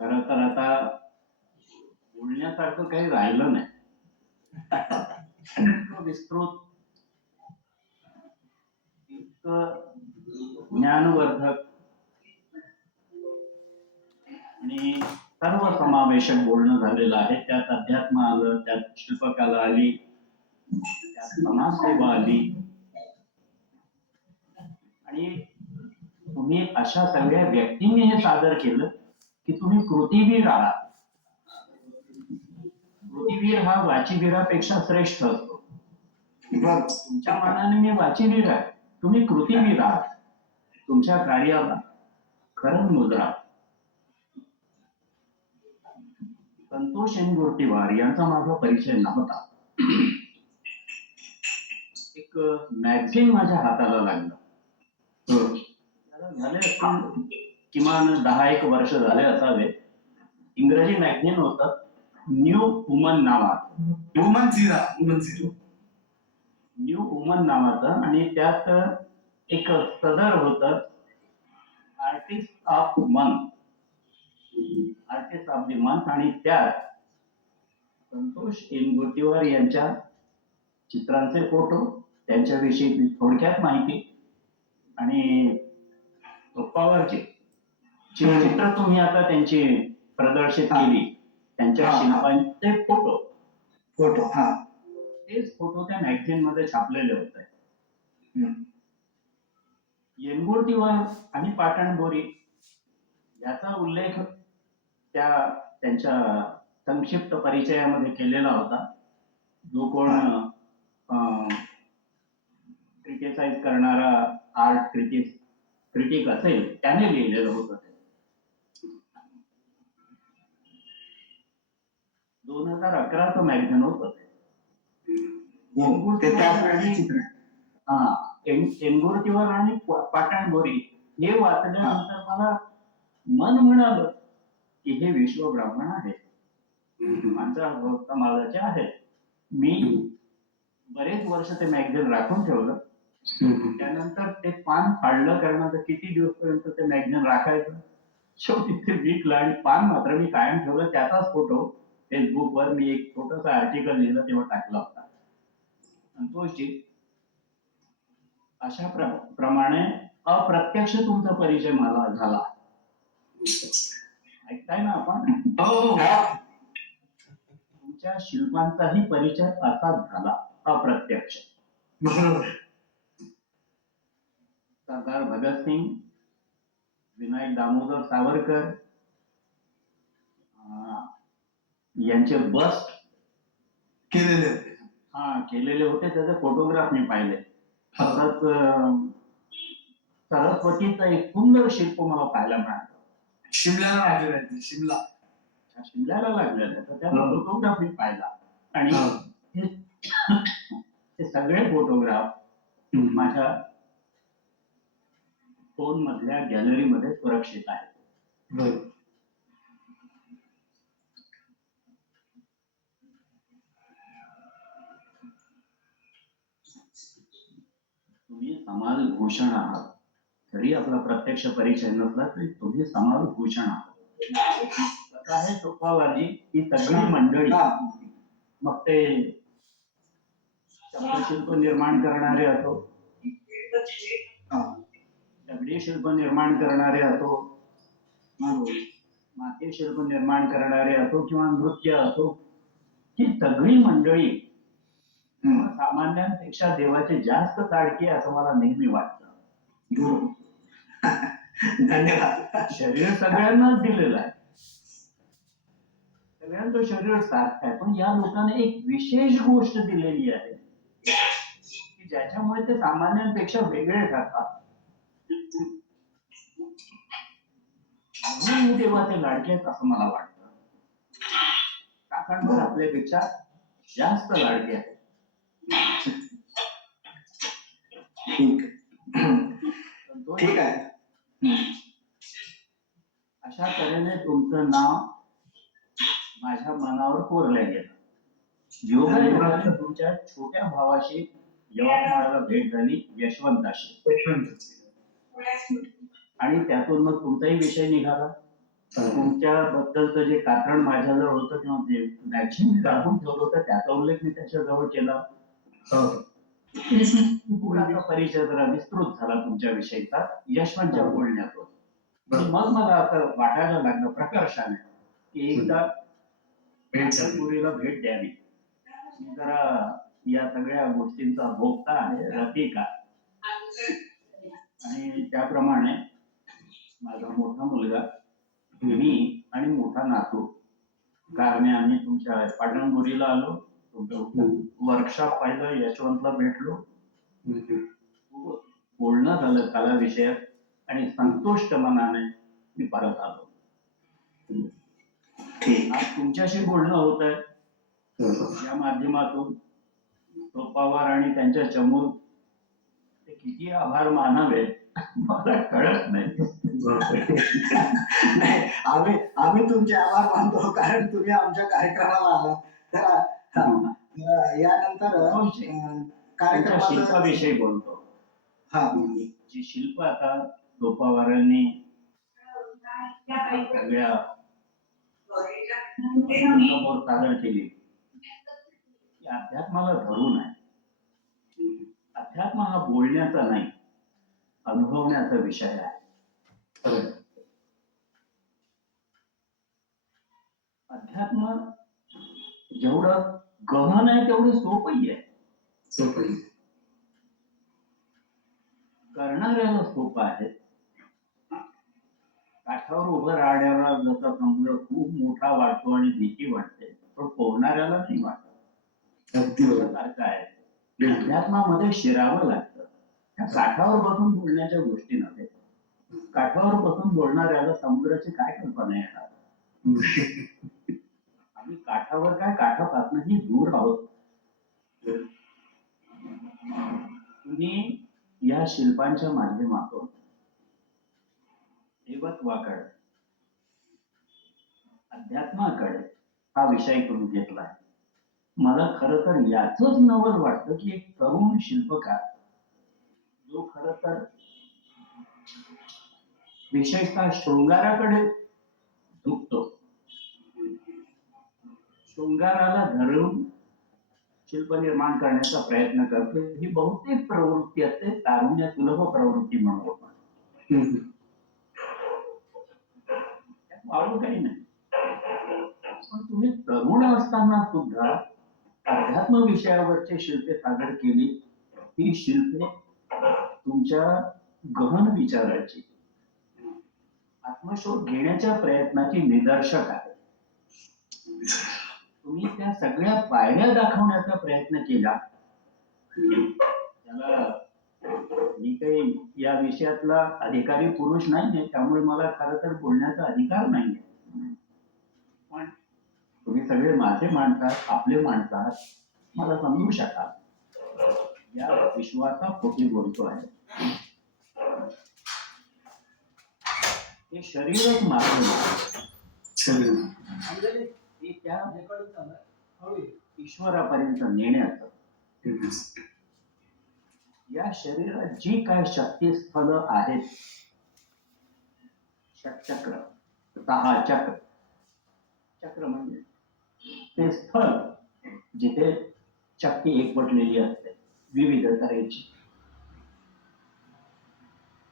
खरं तर आता बोलण्यासारखं काही राहिलं नाही. इतकं विस्तृत, इतकं ज्ञानवर्धक आणि सर्व समावेशक बोलणं झालेलं आहे. त्यात अध्यात्म आलं, त्यात शिल्पकला आली, त्यात समाजसेवा आली आणि तुम्ही अशा सगळ्या व्यक्तींनी हे सादर केलं की तुम्ही कृतीवीर आहात. कृतीवीर हा वाचीवीरापेक्षा श्रेष्ठ असतो. बरं. तुमच्या मनाने मी वाचीवीर आहे, तुम्ही कृतीवीर आहात. तुमच्या कार्याला खरं मुद्रा. संतोष एनगोर्टीवार यांचा माझा परिचय नव्हता. एक मॅगझिन माझ्या हाताला लागलं. त्याला झाले असतील किमान 10-1 वर्ष झाले असावे. इंग्रजी मॅगझिन होतं, न्यू वुमन नावाचं. न्यू वुमन नावाचं आणि त्यात एक सदर होतं, artist of month, artist of the month. आणि त्यात संतोष एनगोर्टीवार यांच्या चित्रांचे फोटो, त्यांच्याविषयी थोडक्यात माहिती आणि पॉवरचे जे चित्र तुम्ही आता त्यांची प्रदर्शित केली, त्यांच्या शिल्पांचे फोटो तेच फोटो त्या मॅगझिन मध्ये छापलेले होते. एनगोर्टीवार आणि पाटणबोरी याचा उल्लेख त्यांच्या संक्षिप्त परिचयामध्ये केलेला होता. जो कोण क्रिटिसाइज करणारा आर्ट क्रिटिक असेल त्याने लिहिलेलं होतं. 2011चं मॅगझिन होतं. एनगोर्टीवार आणि पाटणबोरी हे वाचल्यानंतर मला मन म्हणालं की हे विश्व ब्राह्मण आहे, माणसं समाजाचे आहेत. मी बरेच वर्ष ते मॅगझिन राखून ठेवलं. त्यानंतर ते पान फाडलं, कारण आता किती दिवसपर्यंत ते मॅगझिन राखायचं. शेवटी ते विकलं आणि पान मात्र मी कायम ठेवलं. त्याचाच फोटो फेसबुकवर मी एक छोटस आर्टिकल लिहिलं तेव्हा टाकला होता. संतोषजी, अशा प्रमाणे अप्रत्यक्ष तुमचा परिचय मला झाला. ऐकताय ना आपण? तुमच्या शिल्पांचाही परिचय असाच झाला, अप्रत्यक्ष. सरदार भगतसिंग, विनायक दामोदर सावरकर यांचे बस्ट केलेले होते. त्याचे फोटोग्राफ मी पाहिले. तसंच सरस्वतीचं एक सुंदर शिल्प मला पाहायला मिळालं. शिमल्याला लागलेलं आहे, तर त्याचा फोटोग्राफ मी पाहिला. आणि हे सगळे फोटोग्राफ माझ्या फोन मधल्या गॅलरीमध्ये सुरक्षित आहेत. तुम्ही समाजभूषण आहात. जरी आपला प्रत्यक्ष परिचय नसला तरी तुम्ही समाजभूषण आहात. आहे सोपावाली ही सगळी मंडळी, मग ते शिल्प निर्माण करणारे असो, दगडी शिल्प निर्माण करणारे असो, माती शिल्प निर्माण करणारे असो किंवा नृत्य असो, ही सगळी मंडळी सामान्यांपेक्षा देवाचे जास्त लाडकी असं मला नेहमी वाटतं. धन्यवाद. शरीर सगळ्यांनाच दिलेलं आहे, सगळ्यांचं शरीर सारखं आहे, पण या लोकांना एक विशेष गोष्ट दिलेली आहे की ज्याच्यामुळे ते सामान्यांपेक्षा वेगळे ठरतात. म्हणून देवाचे लाडके आहेत असं मला वाटतं. काकांवर आपल्यापेक्षा जास्त लाडके आहेत. ठीक आहे. अशा तऱ्हेने तुमचं नाव माझ्या मनावर कोरलं गेलं. योगायोगाने तुमच्या छोट्या भावाशी यवतमाळला भेट झाली यशवंताशी, आणि त्यातून मग तुमचाही विषय निघाला. तुमच्याबद्दलचं जे कारण माझ्याजवळ होतं किंवा जे मॅक्झिमम दाखवून ठेवलं होतं त्याचा उल्लेख मी त्याच्याजवळ केला. पुढाचा परिचय जरा विस्तृत झाला तुमच्या विषयीचा यशवंतच्या बोलण्यातून. आणि मग मला आता वाटायला लागलं प्रकर्षाने की एकदा पुरीला भेट द्यावी. मी जरा या सगळ्या गोष्टींचा भोगता आहे, रसिका. आणि त्याप्रमाणे माझा मोठा मुलगा, मी आणि मोठा नातू कारणे आम्ही तुमच्या पाटणबुरीला आलो. तुमचं वर्कशॉप पाहिलं, यशवंतला भेटलो, बोलणं झालं कला विषयात, आणि संतुष्ट मनाने मी परत आलो. आज तुमच्याशी बोलणं होत आहे या माध्यमातून. पवार आणि त्यांच्या चमून ते किती आभार मानावे मला कळत नाही. नाही, आम्ही तुमचे आभार मानतो, कारण तुम्ही आमच्या कार्यक्रमाला आला. तर यानंतर कार्यक्रमाचा शिल्पाविषयी बोलतो. हा, जी शिल्प आता पवारांनी सगळ्या समोर सादर केली, ती अध्यात्माला धरून आहे. अध्यात्म हा बोलण्याचा नाही, अनुभवण्याचा विषय आहे. अध्यात्म जेवढं गहन आहे तेवढं सोपंही आहे. करणाऱ्याला सोपं आहे. काठावर उभं राहण्याला जसा समुद्र खूप मोठा वाटतो आणि भीती वाटते, पण पोहणाऱ्याला नाही वाटत. सारखं आहे. अध्यात्मामध्ये शिरावं लागतं. त्या काठावर बसून बोलण्याच्या गोष्टी नव्हे. काठावर बसून बोलणाऱ्याला समुद्राची काय कल्पना येणार. आम्ही काठावर काय, काठापासूनही दूर आहोत. तुम्ही या शिल्पांच्या माध्यमातून देवत्वाकडे, अध्यात्माकडे हा विषय तुम्ही घेतलाय. मला खरं तर याच नवल वाटतं की एक तरुण शिल्पकार जो खरं तर विशेषतः शृंगाराकडे झुकतो, शृंगाराला धरून शिल्प निर्माण करण्याचा प्रयत्न करतो, ही बहुतेक प्रवृत्ती असते तारुण्य सुलभ प्रवृत्ती म्हणून आपण. वाळू काही नाही. पण तुम्ही तरुण असताना सुद्धा अध्यात्म विषयावरचे शिल्पे सादर केली. ही शिल्पे तुमच्या गहन विचाराची, आत्मशोध घेण्याच्या प्रयत्नाची निदर्शक आहे. तुम्ही त्या सगळ्या पायऱ्या दाखवण्याचा प्रयत्न केला. त्याला मी काही या विषयातला अधिकारी पुरुष नाहीये, त्यामुळे मला खरं तर बोलण्याचा अधिकार नाहीये. पण तुम्ही सगळे माझे माणसात, आपले माणसात, मला समजू शकाल. या विश्वाचा पोटी बोलतो आहे. हे शरीरच मार्ग हे त्या ईश्वरापर्यंत नेण्याचं. या शरीरात जी काय शक्ती स्थल आहेत, षटचक्र, 6 चक्र, चक्र म्हणजे ते स्थळ जिथे शक्ती एकवटलेली असते विविध तऱ्हेची.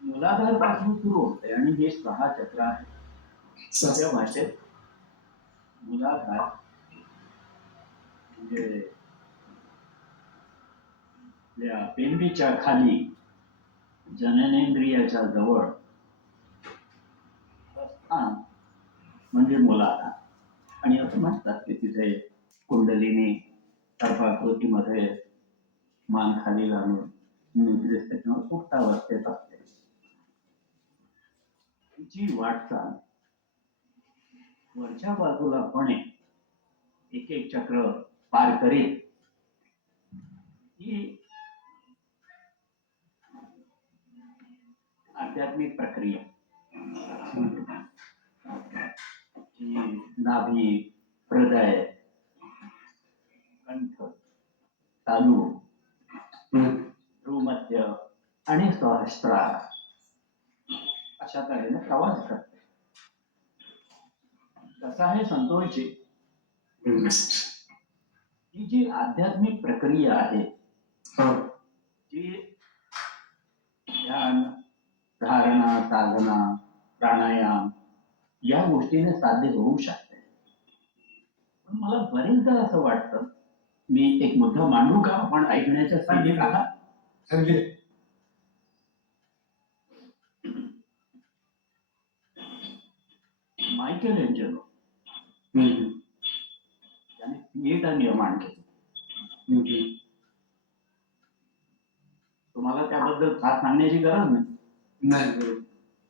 मूलाधार पासून सुरू होते आणि हे 6 चक्र आहेत. त्या भाषेत मूलाधार म्हणजे पेंडीच्या खाली जननेंद्रियाच्या जवळ स्थान म्हणजे मूलाधार. आणि असं म्हणतात की तिथे कुंडलिनी सर्पाकृतीमध्ये मान खाली घालून निद्रिस्त किंवा सुप्तावस्थेत असते. जी वाटचाल वरच्या बाजूला पणे एक एक चक्र पार करीत, ही आध्यात्मिक प्रक्रिया. नाभी, हृदय, कंठ, तालू भूमध्य आणि सहस्त्रार अशा तऱ्हेने प्रवास करते. तसा आहे संतोषजी. ही जी आध्यात्मिक प्रक्रिया आहे जी ध्यान, धारणा, साधना, प्राणायाम या गोष्टीने साध्य होऊ शकते. पण मला बरेचदा असं वाटतं, मी एक मुद्दा मांडू का आपण ऐकण्याच्या संधी आहात? मायकेल एंजेलो त्याने थिएटर निर्माण केलं. तुम्हाला त्याबद्दल फार सांगण्याची गरज नाही.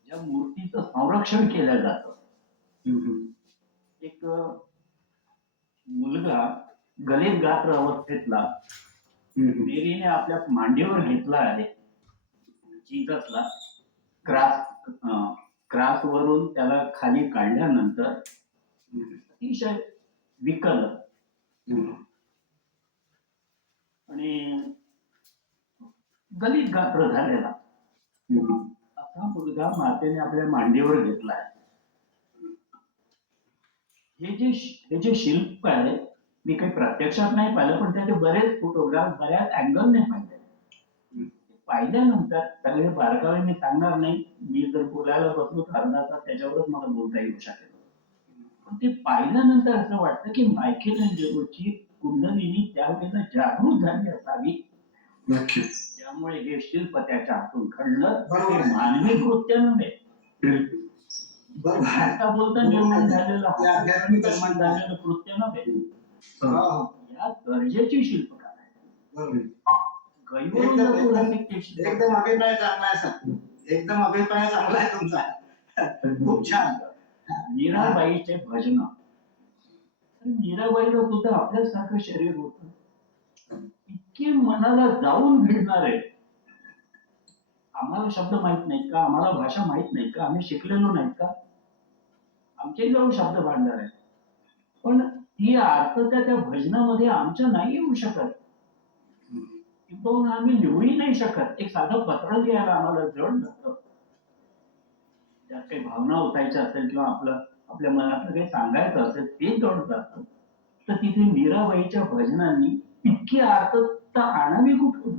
ज्या मूर्तीचं संरक्षण केलं जातं, एक मुलगा गलित गात्र अवस्थेतला मेरीने आपल्या मांडीवर घेतला आहे जीससला. क्रास वरून त्याला खाली काढल्यानंतर अतिशय विकल आणि गलित गात्र झालेला असा मुलगा मातेने आपल्या मांडीवर घेतलाय. हे जे शिल्प आहे, मी काही प्रत्यक्षात नाही पाहिलं, पण त्याचे बरेच फोटोग्राफ बऱ्याच अँगलने पाहिले. पाहिल्यानंतर सगळे बारकावे मी सांगणार नाही, मी जर बोलायला बसलो अर्धा तास त्याच्यावरच मला बोलता येऊ शकेल. पण ते पाहिल्यानंतर असं वाटतं की मायकेल एंजेलोची कुंडलिनी त्यावेळेला जागृत झाली असावी. त्यामुळे हे शिल्प त्याच्या हातून घडलं. हे मानवी कृत्य नव्हे, आता बोलता निर्माण झालेलं निर्माण झालेलं कृत्य नव्हे. या दर्जाची शिल्पकार आहे. एकदम अभिप्राय चांगला आहे सर, एकदम अभिप्राय चांगला आहे तुमचा. खूप छान. मीराबाईचे भजन, मीराबाईला सुद्धा आपल्यासारखं शरीर होतं, इतके मनाला जाऊन भिडणारे. आम्हाला शब्द माहित नाहीत का, आम्हाला भाषा माहित नाही का, आम्ही शिकलेलो नाहीत का, आमचे जवळ शब्द भांडार आहे, पण ती अर्थता त्या भजनामध्ये आमच्या नाही येऊ शकत, किंवा आम्ही लिहूही नाही शकत. एक साधं पत्र लिहायला आम्हाला जड जातं. त्यात काही भावना उठायच्या असेल किंवा आपल्या मनातलं काही सांगायचं असेल ते जड जातं. तर तिथे मीराबाईच्या भजनांनी इतकी अर्थता आणावी कुठून?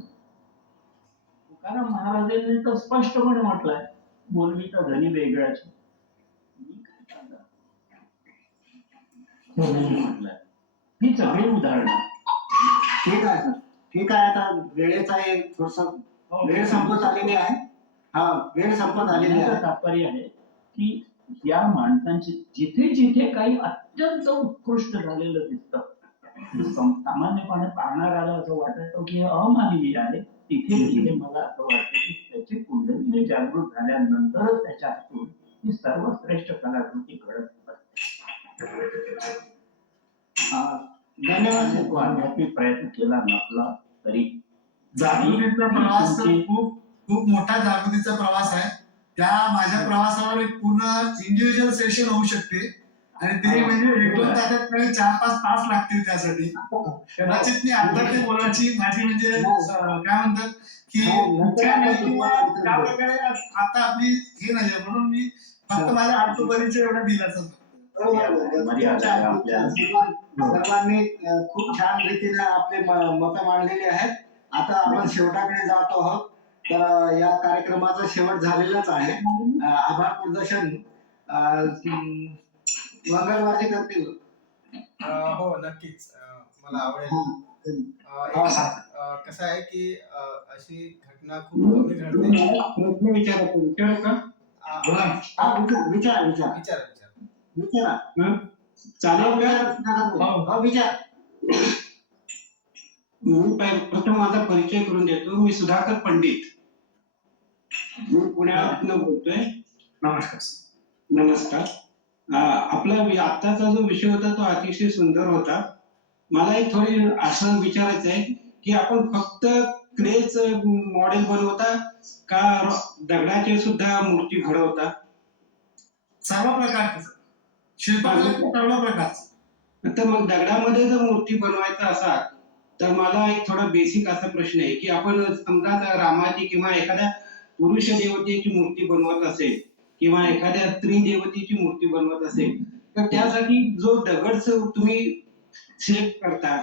तुकाराम महाराजांनी तर स्पष्टपणे म्हटलंय, बोलवीचा धनी वेगळाची. मी काय सांगणार? म्हटलंय. ही सगळी उदाहरणं. ठीक आहे सर, ठीक आहे. आता वेळेचा एक थोडस वेळ संपत आलेली आहे. वेळ संपत आलेली आहे. तात्पर्य आहे की या माणसांची जिथे जिथे काही अत्यंत उत्कृष्ट झालेलं दिसतं, सामान्यपणे पाहणाऱ्याला असं वाटतं की अमानवी आहे, तिथे तिथे मला असं वाटतं की त्याची कुंडलिनी जागृत झाल्यानंतरच त्याच्या हातून ही सर्वश्रेष्ठ कलाकृती घडत असते. धन्यवाद. आध्यात्मिक प्रयत्न केला नसला तरी जागृतीचा प्रवास खूप मोठा जागृतीचा प्रवास आहे. त्या माझ्या प्रवासावर एक पूर्ण इंडिव्हिज्युअल सेशन होऊ शकते आणि ते म्हणजे 1-2 तासात 4-5 तास लागतील त्यासाठी. कदाचित मी आता ते बोलायची माझी म्हणजे काय म्हणतात की त्या प्रकारे आता आपली हे नाही, म्हणून मी फक्त माझ्या आत्मपरिचय एवढा दिलाच. सर्वांनी खूप छान रीतीने आपले मतं मांडलेली आहेत. आता आपण शेवटाकडे जात आहोत. तर या कार्यक्रमाचा शेवट झालेलाच आहे. आभार प्रदर्शन मंगळवारी करतील. हो नक्कीच, मला आवडेल. कसं आहे की अशी घटना खूप कमी घडते. प्रश्न विचारू का? विचारा. चालेल का? विचार. मी प्रथम माझा परिचय करून देतो. मी सुधाकर पंडित, मी पुण्यातून बोलतोय. नमस्कार. आपला आत्ताचा जो विषय होता तो अतिशय सुंदर होता. मला एक थोडी असं विचारायचं आहे की आपण फक्त क्लेच मॉडेल बनवता का दगडाचे सुद्धा मूर्ती घडवता? सर्व प्रकारचं शिल्पामध्ये सर्व प्रकारचं. तर मग दगडामध्ये जर मूर्ती बनवायचं असाल तर मला एक थोडा बेसिक असा प्रश्न आहे की आपण समजा आता रामाची किंवा एखाद्या पुरुष देवतेची मूर्ती बनवत असेल किंवा एखाद्या स्त्री देवतेची मूर्ती बनवत असेल तर त्यासाठी जो दगड तुम्ही सिलेक्ट करता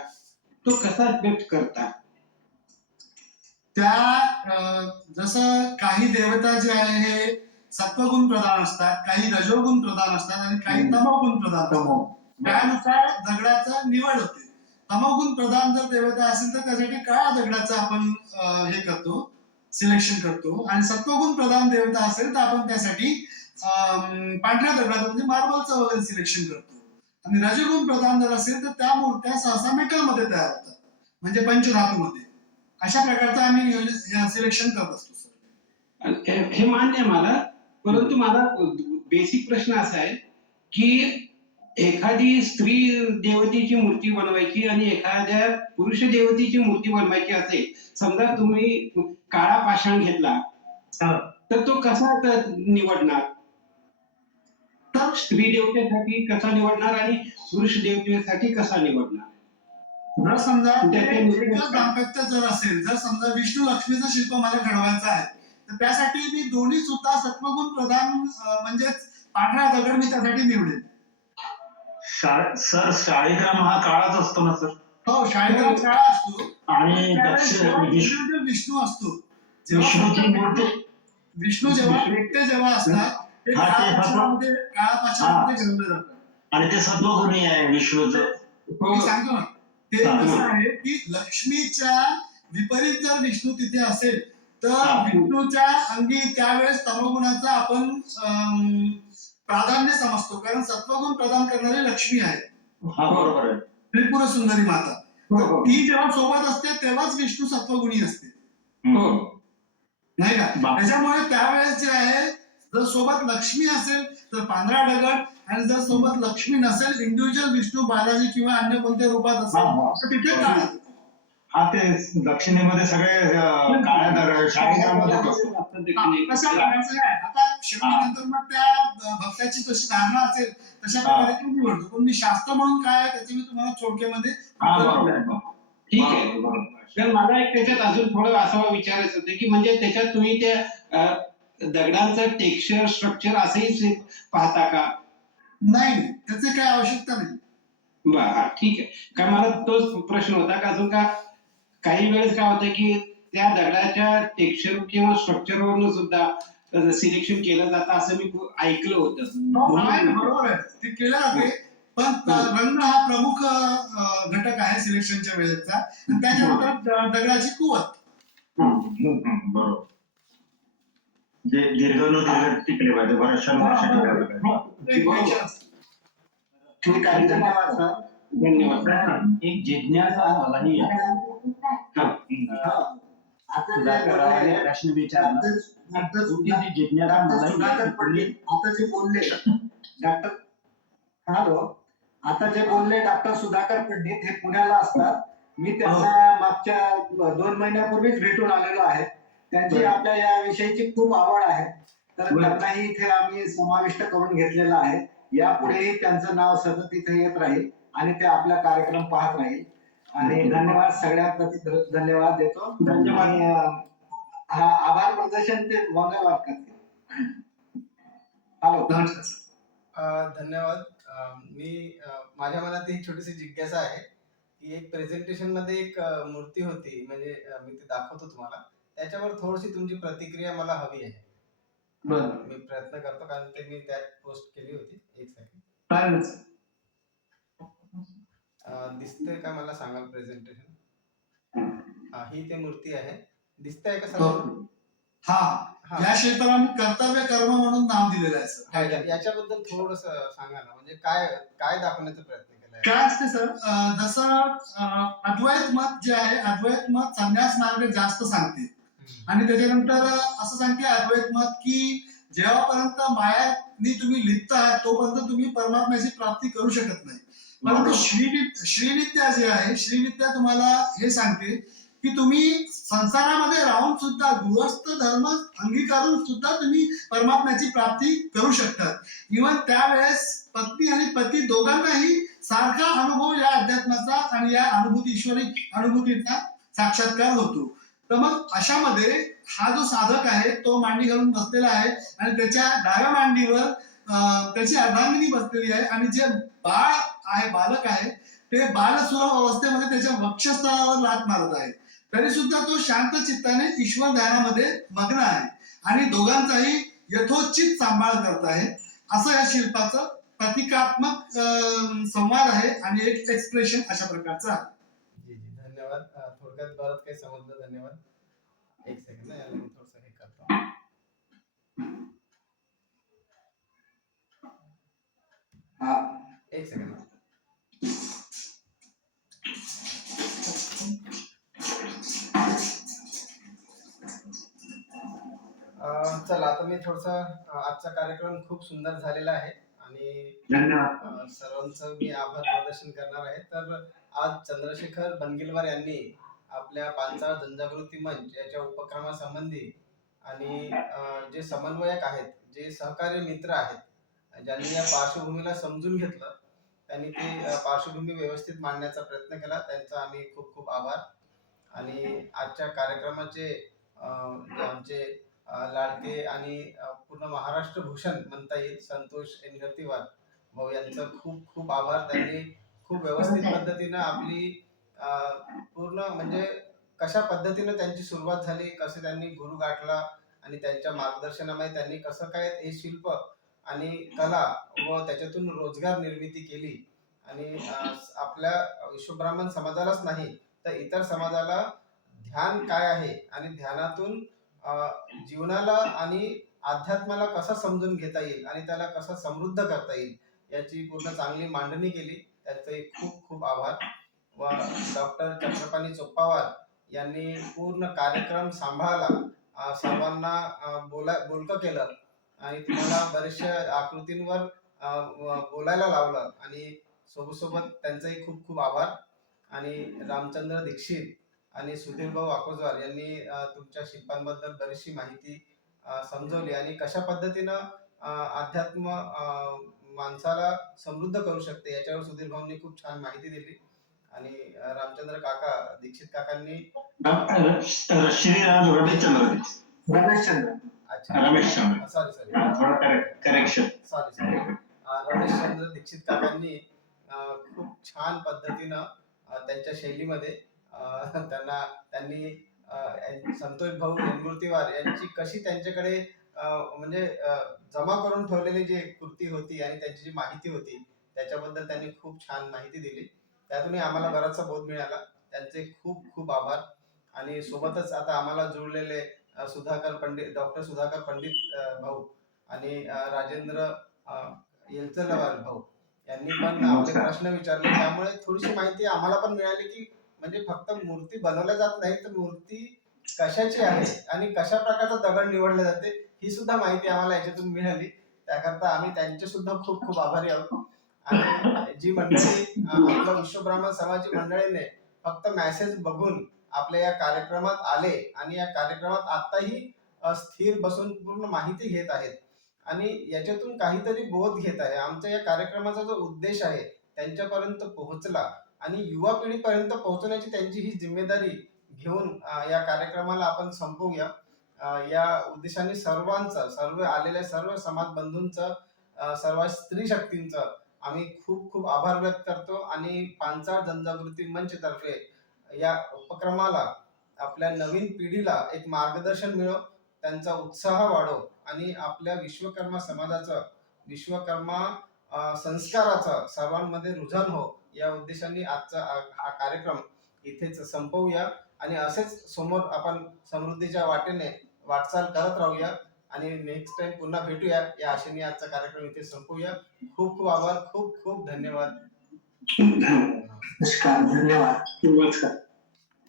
तो कसा सिलेक्ट करता? जसं काही देवता जे आहे हे सत्वगुण प्रधान असतात, काही रजोगुण प्रधान असतात आणि काही तमोगुण प्रधान असतात. त्यानुसार दगडाचा निवड होते. तमोगुण प्रधान जर देवता असेल तर त्यासाठी काळ्या दगडाचं आपण हे करतो, सिलेक्शन करतो. आणि सत्वगुण प्रधान देवता असेल तर आपण त्यासाठी पांढऱ्या दगडाचं म्हणजे मार्बलचं वगैरे सिलेक्शन करतो. आणि रजोगुण प्रधान जर असेल तर त्या मूर्त्या सहसा मेटलमध्ये तयार होतात, म्हणजे पंचधातूमध्ये. अशा प्रकारचं आम्ही सिलेक्शन करत असतो सर. हे मान्य आहे मला, परंतु माझा बेसिक प्रश्न असा आहे की एखादी स्त्री देवतेची मूर्ती बनवायची आणि एखाद्या पुरुष देवतेची मूर्ती बनवायची असेल, समजा तुम्ही काळा पाषाण घेतला तर तो कसा निवडणार? तर स्त्री देवतेसाठी कसा निवडणार आणि पुरुष देवतेसाठी कसा निवडणार? जर समजा एकच दाम्पत्य जर असेल, जर समजा विष्णू लक्ष्मीचं शिल्प मला घडवायचं आहे तर त्यासाठी मी दोन्ही सुद्धा सत्वगुण प्रधान म्हणजेच पांढरा दगड मी त्यासाठी निवडेल. सर शाळीग्राम हा काळाच असतो ना सर? हो, शाळीग्राम काळा असतो. आणि विष्णू असतो, विष्णूची मूर्ती, विष्णू जेव्हा एकटे जेव्हा असतात ते काळा पाषाणामध्ये घडवले जातात. आणि ते सत्वगुणी आहे विष्णूचं. मी सांगतो ना, ते कसं आहे की लक्ष्मीच्या विपरीत जर विष्णू तिथे असेल तर विष्णूच्या अंगी त्यावेळेस तमोगुणाचा आपण प्राधान्य समजतो, कारण सत्वगुण प्रदान करणारी लक्ष्मी आहे. हा बरोबर आहे. त्रिपुर सुंदरी माता. ती जेव्हा सोबत असते तेव्हाच विष्णू सत्वगुणी असते, नाही का? त्याच्यामुळे त्यावेळेस जे आहे जर सोबत लक्ष्मी असेल तर पांढरा दगड, आणि जर सोबत लक्ष्मी नसेल, इंडिव्हिज्युअल विष्णू बालाजी किंवा अन्य कोणत्या रूपात असेल तर तिथे काळा. हा, ते दक्षिणेमध्ये सगळे काळ्या दगड शाळीग्राममध्ये असतो. कसं करायचं आहे आता शेवटी मग त्या भक्ताची कशी धारणा असेल तशा प्रकारे तो निवडतो. पण मी शास्त्र म्हणून काय आहे त्याचे मी तुम्हाला थोडक्यामध्ये ठीक आहे. तर मला एक त्याच्यात अजून थोडं असं विचारायचं होतं की म्हणजे त्याच्यात तुम्ही त्या दगडांचं टेक्स्चर स्ट्रक्चर असंही पाहता का? नाही, त्याची काही आवश्यकता नाही. बरं, हा ठीक आहे. कारण मला तोच प्रश्न होता का अजून का काही वेळेस काय होतं की त्या दगडाच्या टेक्स्चर किंवा स्ट्रक्चर वरून सुद्धा सिलेक्शन केलं जातं असं मी ऐकलं होतं. बरोबर आहे, ते केलं जाते, पण रंग हा प्रमुख घटक आहे सिलेक्शनच्या वेळेचा, आणि त्याच्यानंतर दगडाची कुवत. बरोबर, जे दीर्घ टिकले पाहिजे, बऱ्याचशा ठीक आहे, धन्यवाद सर. धन्यवाद. एक जिज्ञासा मलाही आहे. प्रश्न विचारला जिज्ञासा मलाही. आता जे बोलले डॉक्टर, हॅलो, आता जे बोलले डॉक्टर सुधाकर पंडित हे पुण्याला असतात. मी त्यांना मागच्या 2 महिन्यापूर्वीच भेटून आलेलो आहे. त्यांची आपल्या या विषयीची खूप आवड आहे, तर त्यांनाही इथे आम्ही समाविष्ट करून घेतलेलं आहे. यापुढेही त्यांचं नाव सतत इथे येत राहील आणि ते आपला कार्यक्रम पाहत राहील. आणि धन्यवाद, सगळ्यांप्रती धन्यवाद देतो. धन्यवाद. हा आभार प्रदर्शन ते मंगळवार करते. हॅलो, धन्यवाद. मी माझ्या मनात एक छोटीशी जिज्ञासा आहे की एक प्रेझेंटेशन मध्ये एक मूर्ती होती, म्हणजे मी ते दाखवतो तुम्हाला, त्याच्यावर थोडीशी तुमची प्रतिक्रिया मला हवी आहे. मी प्रयत्न करतो, कारण ते मी त्यात पोस्ट केली होती. एक सेकंड, दिसतंय का मला सांगाल प्रेझेंटेशन? हा, ही ते मूर्ती आहे, दिसतंय का सर? हा, या शिल्पाला मी कर्तव्य कर्म म्हणून नाव दिलेलं आहे सर. याच्याबद्दल थोडस सांगा ना, म्हणजे काय काय दाखवण्याचा प्रयत्न केलाय? काय असते सर, जसं अद्वैत मत जे आहे, अद्वैत मत संन्यास मार्ग जास्त सांगते, आणि त्याच्यानंतर असं सांगते अद्वैत मत की जेव्हापर्यंत मायानी तुम्ही लिप्त आहात तोपर्यंत तुम्ही परमात्म्याची प्राप्ती करू शकत नाही. परंतु श्रीविद्या जे आहे, श्रीविद्या तुम्हाला हे सांगते की तुम्ही संसारामध्ये राहून सुद्धा गृहस्थ धर्म अंगीकारून सुद्धा तुम्ही परमात्म्याची प्राप्ती करू शकतात. इव्हन त्यावेळेस पत्नी आणि पती दोघांनाही सारखा अनुभव या अध्यात्माचा आणि या अनुभूती ईश्वरी अनुभूतीचा साक्षात्कार होतो. तर मग अशामध्ये हा जो साधक आहे तो मांडी घालून बसलेला आहे आणि त्याच्या डाव्या मांडीवर त्याची अर्धांगिनी बसलेली आहे आणि जे बाळ आहे, बालक आहे, ते बालस्वरूप अवस्थेमध्ये त्याच्या वक्षस्थळावर लाथ मारत आहे. तरी सुद्धा तो शांत चित्ताने ईश्वर ध्यानामध्ये मग्न आहे आणि दोघांचाही यथोचित सांभाळ करत आहे. असं या शिल्पाचं प्रतिकात्मक संवाद आहे आणि एक एक्सप्रेशन अशा प्रकारचं आहे. जी जी धन्यवाद. थोडक्यात बरंच काही समजलं. धन्यवाद. एक सेकंड ना, याला मी थोडंसं हे करतो. हा एक सेकंड. चला आता मी थोडस आजचा कार्यक्रम खूप सुंदर झालेला आहे आणि धन्यवाद. सर्वांचं मी आभार प्रदर्शन करणार आहे. तर आज चंद्रशेखर बनगिलवार यांनी आपल्या पांचाळ जनजागृती मंच याच्या उपक्रमासंबंधी आणि जे समन्वयक आहेत, जे सहकारी मित्र आहेत, ज्यांनी या पार्श्वभूमीला समजून घेतलं, त्यांनी ती पार्श्वभूमी व्यवस्थित मांडण्याचा प्रयत्न केला, त्यांचा आम्ही खूप खूप आभार. आणि आजच्या कार्यक्रमाचे जे आमचे लाडके आणि पूर्ण महाराष्ट्र भूषण म्हणता येईल संतोष एनगर्तीवार भाऊ यांचं खूप खूप आभार. त्यांनी खूप व्यवस्थित पद्धतीनं आपली पूर्ण म्हणजे कशा पद्धतीनं त्यांची सुरुवात झाली, कसं त्यांनी गुरु गाठला आणि त्यांच्या मार्गदर्शनामध्ये त्यांनी कसं काय हे शिल्प आणि कला व त्याच्यातून रोजगार निर्मिती केली आणि आपल्या विश्वब्राह्मण समाजालाच नाही तर इतर समाजाला ध्यान काय आहे आणि ध्यानातून जीवनाला आणि अध्यात्माला कसं समजून घेता येईल आणि त्याला कसं समृद्ध करता येईल याची पूर्ण चांगली मांडणी केली. त्याचे खूप खूप आभार. व डॉक्टर चक्रपाणी चोप्पावार यांनी पूर्ण कार्यक्रम सांभाळला, सर्वांना बोलकं केलं आणि तुम्हाला बऱ्याचशा आकृतींवर बोलायला लावलं आणि सोबत त्यांचाही खूप खूप आभार. आणि रामचंद्र दीक्षित आणि सुधीर भाऊ अकोजवार यांनी तुमच्या शिल्पांबद्दल बरीचशी माहिती समजवली आणि कशा पद्धतीनं अध्यात्म माणसाला समृद्ध करू शकते याच्यावर सुधीर भाऊंनी खूप छान माहिती दिली. आणि रामचंद्र काका दीक्षित काकांनी श्रीराम रमेशचंद्र रमेशचंद्र अच्छा रमेशचंद्र सॉरी थोडं करेक्शन सॉरी रमेशचंद्र दीक्षित काकांनी खूप छान पद्धतीनं त्यांच्या शैलीमध्ये त्यांनी संतोष भाऊ एनगुर्तीवार यांची कशी त्यांच्याकडे म्हणजे जमा करून ठेवलेली जी कृती होती आणि त्यांची जी माहिती होती त्याच्याबद्दल त्यांनी खूप छान माहिती दिली. त्यातूनही आम्हाला बराचसा बोध मिळाला. त्यांचे खूप खूप आभार. आणि सोबतच आता आम्हाला जुळलेले डॉक्टर सुधाकर पंडित भाऊ आणि राजेंद्र येलचलवार भाऊ यांनी पण आपले प्रश्न विचारले, त्यामुळे थोडीशी माहिती आम्हाला पण मिळाली की म्हणजे फक्त मूर्ती बनवल्या जात नाही तर मूर्ती कशाची आहे आणि कशा प्रकारचा दगड निवडले जाते ही सुद्धा माहिती आम्हाला याच्यातून मिळाली. त्याकरता आम्ही त्यांचे सुद्धा खूप खूप आभारी आहोत. आणि जी मंडळी आपल्या विश्वब्राह्मण समाजाची मंडळीने फक्त मेसेज बघून आपल्या या कार्यक्रमात आले आणि या कार्यक्रमात आताही स्थिर बसून पूर्ण माहिती घेत आहेत आणि याच्यातून काहीतरी बोध घेत आहे. आमच्या या कार्यक्रमाचा जो उद्देश आहे त्यांच्यापर्यंत पोहोचला आणि युवा पिढीपर्यंत पोहोचण्याची त्यांची ही जिम्मेदारी घेऊन या कार्यक्रमाला आपण संपवूया. या उद्देशाने सर्व आलेल्या सर्व समाज बंधूंचं, सर्व स्त्री शक्तींचं आम्ही खूप खूप आभार व्यक्त करतो आणि पांचाळ जनजागृती मंच तर्फे या उपक्रमाला आपल्या नवीन पिढीला एक मार्गदर्शन मिळो, त्यांचा उत्साह वाढो आणि आपल्या विश्वकर्मा समाजाचं, विश्वकर्मा संस्काराचं सर्वांमध्ये रुजन हो या उद्देशाने आजचा हा कार्यक्रम इथेच संपवूया आणि असेच समोर आपण समृद्धीच्या वाटेने वाटचाल करत राहूया आणि नेक्स्ट टाइम पुन्हा भेटूया या आशेने आजचा कार्यक्रम इथे संपवूया. खूप खूप आभार. खूप खूप धन्यवाद. धन्यवाद.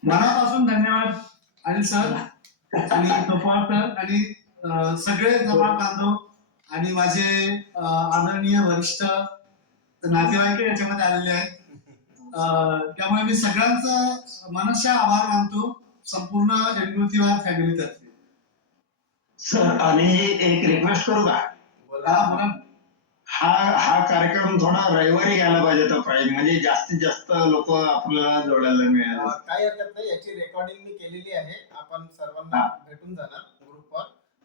मनापासून धन्यवाद अनिल सर आणि गोपाळ सर आणि सगळे जमा बांधव आणि माझे आदरणीय वरिष्ठ नातेवाईक याच्यामध्ये आलेले आहेत. त्यामुळे मी सगळ्यांचा मनशा आभार मानतो संपूर्ण एनगुर्तीवार फॅमिली तर्फे. सर आणि एक रिक्वेस्ट करू का? बोला. हा बोला. हा कार्यक्रम थोडा रविवारी घ्यायला पाहिजे तो प्राईज, म्हणजे जास्तीत जास्त लोक आपल्याला जोडायला मिळाले. काही हरकत नाही, याची रेकॉर्डिंग मी केलेली आहे. आपण सर्वांना भेटून जाणार ग्रुपवर,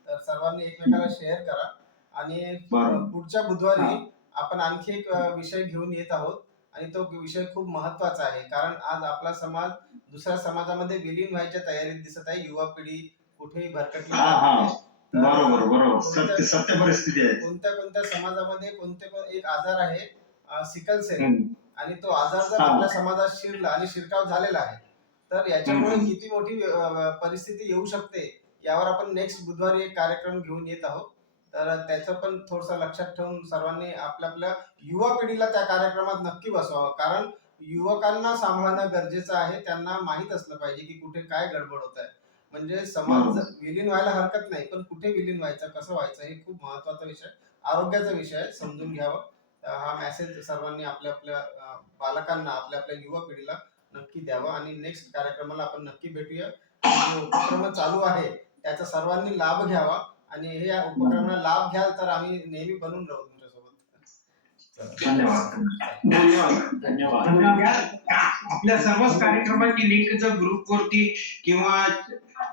तर सर्वांनी एकमेकाला शेअर करा. आणि बरोबर. पुढच्या बुधवारी आपण आणखी एक विषय घेऊन येत आहोत आणि तो विषय खूप महत्वाचा आहे, कारण आज आपला समाज दुसऱ्या समाजामध्ये विलीन व्हायच्या तयारीत दिसत आहे. युवा पिढी कुठेही भरकटली जाते. बरोबर सत्य परिस्थिती आहे. कोणत्या समाजामध्ये एक आजार आहे, सिकल सेल, हम्म. आणि तो आजार जर आपल्या समाजात शिरला आणि शिरकाव झालेला आहे, तर याच्यामुळे किती मोठी परिस्थिती येऊ शकते यावर आपण नेक्स्ट बुधवारी एक कार्यक्रम घेऊन येत आहोत. तर त्याचं पण थोडंसं लक्षात ठेवून सर्वांनी आपल्या युवा पिढीला त्या कार्यक्रमात नक्की बसवावं, कारण युवकांना सांभाळणं गरजेचं आहे. त्यांना माहित असलं पाहिजे की कुठे काय गडबड होत आहे. म्हणजे समाज विलीन व्हायला हरकत नाही, पण कुठे विलीन व्हायचं, कसं व्हायचं, हे खूप महत्वाचा विषय, आरोग्याचा विषय आहे, समजून घ्यावं. हा मेसेज सर्वांनी आपल्या बालकांना, आपल्या युवा पिढीला नक्की द्यावा. आणि नेक्स्ट कार्यक्रमाला आपण नक्की भेटूया. जो उपक्रम चालू आहे त्याचा सर्वांनी लाभ घ्यावा, आणि हे या उपक्रमाला लाभ घ्याल तर आम्ही नेहमी बनून राहू तुमच्यासोबत. धन्यवाद. धन्यवाद. आपल्या सर्वच कार्यक्रमाची लिंक जर ग्रुपवरती किंवा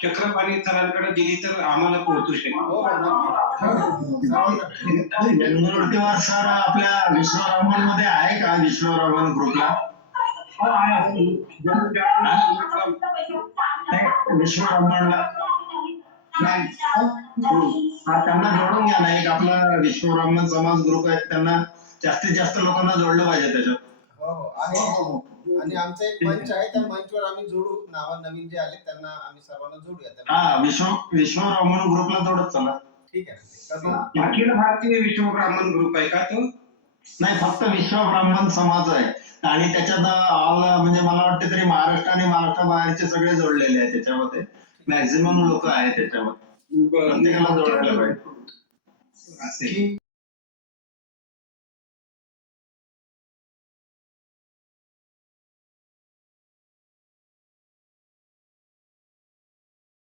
चक्रपाणी सरांकडे दिली तर आम्हाला पोहोचू शकेल. हो, नक्की. यंगुर्तेवार सर आपल्या विश्वरामन मध्ये आहे का? विश्वरामन ग्रुपला विश्वरामनला नाही, त्यांना जोडून घ्या ना. एक आपला विश्वरामन समाज ग्रुप आहे, त्यांना जास्तीत जास्त लोकांना जोडलं पाहिजे त्याच्यात. हो आहे. आणि आमचा एक मंच आहे, त्या मंचवर आम्ही जोडू. नाव नवीन जे आले त्यांना आम्ही सर्वांना जोडूया. हा, विश्वरामन ग्रुपला जोडत चला. ठीक आहे. अखिल भारतीय विश्वब्राह्मण ग्रुप आहे का तो? नाही, फक्त विश्वब्राह्मण समाज आहे. आणि त्याच्यात ऑल, म्हणजे मला वाटतं तरी महाराष्ट्र आणि महाराष्ट्राबाहेरचे सगळे जोडलेले आहेत त्याच्यामध्ये. मॅक्झिमम लोक आहेत त्याच्यामध्ये. प्रत्येकाला जोडायला पाहिजे.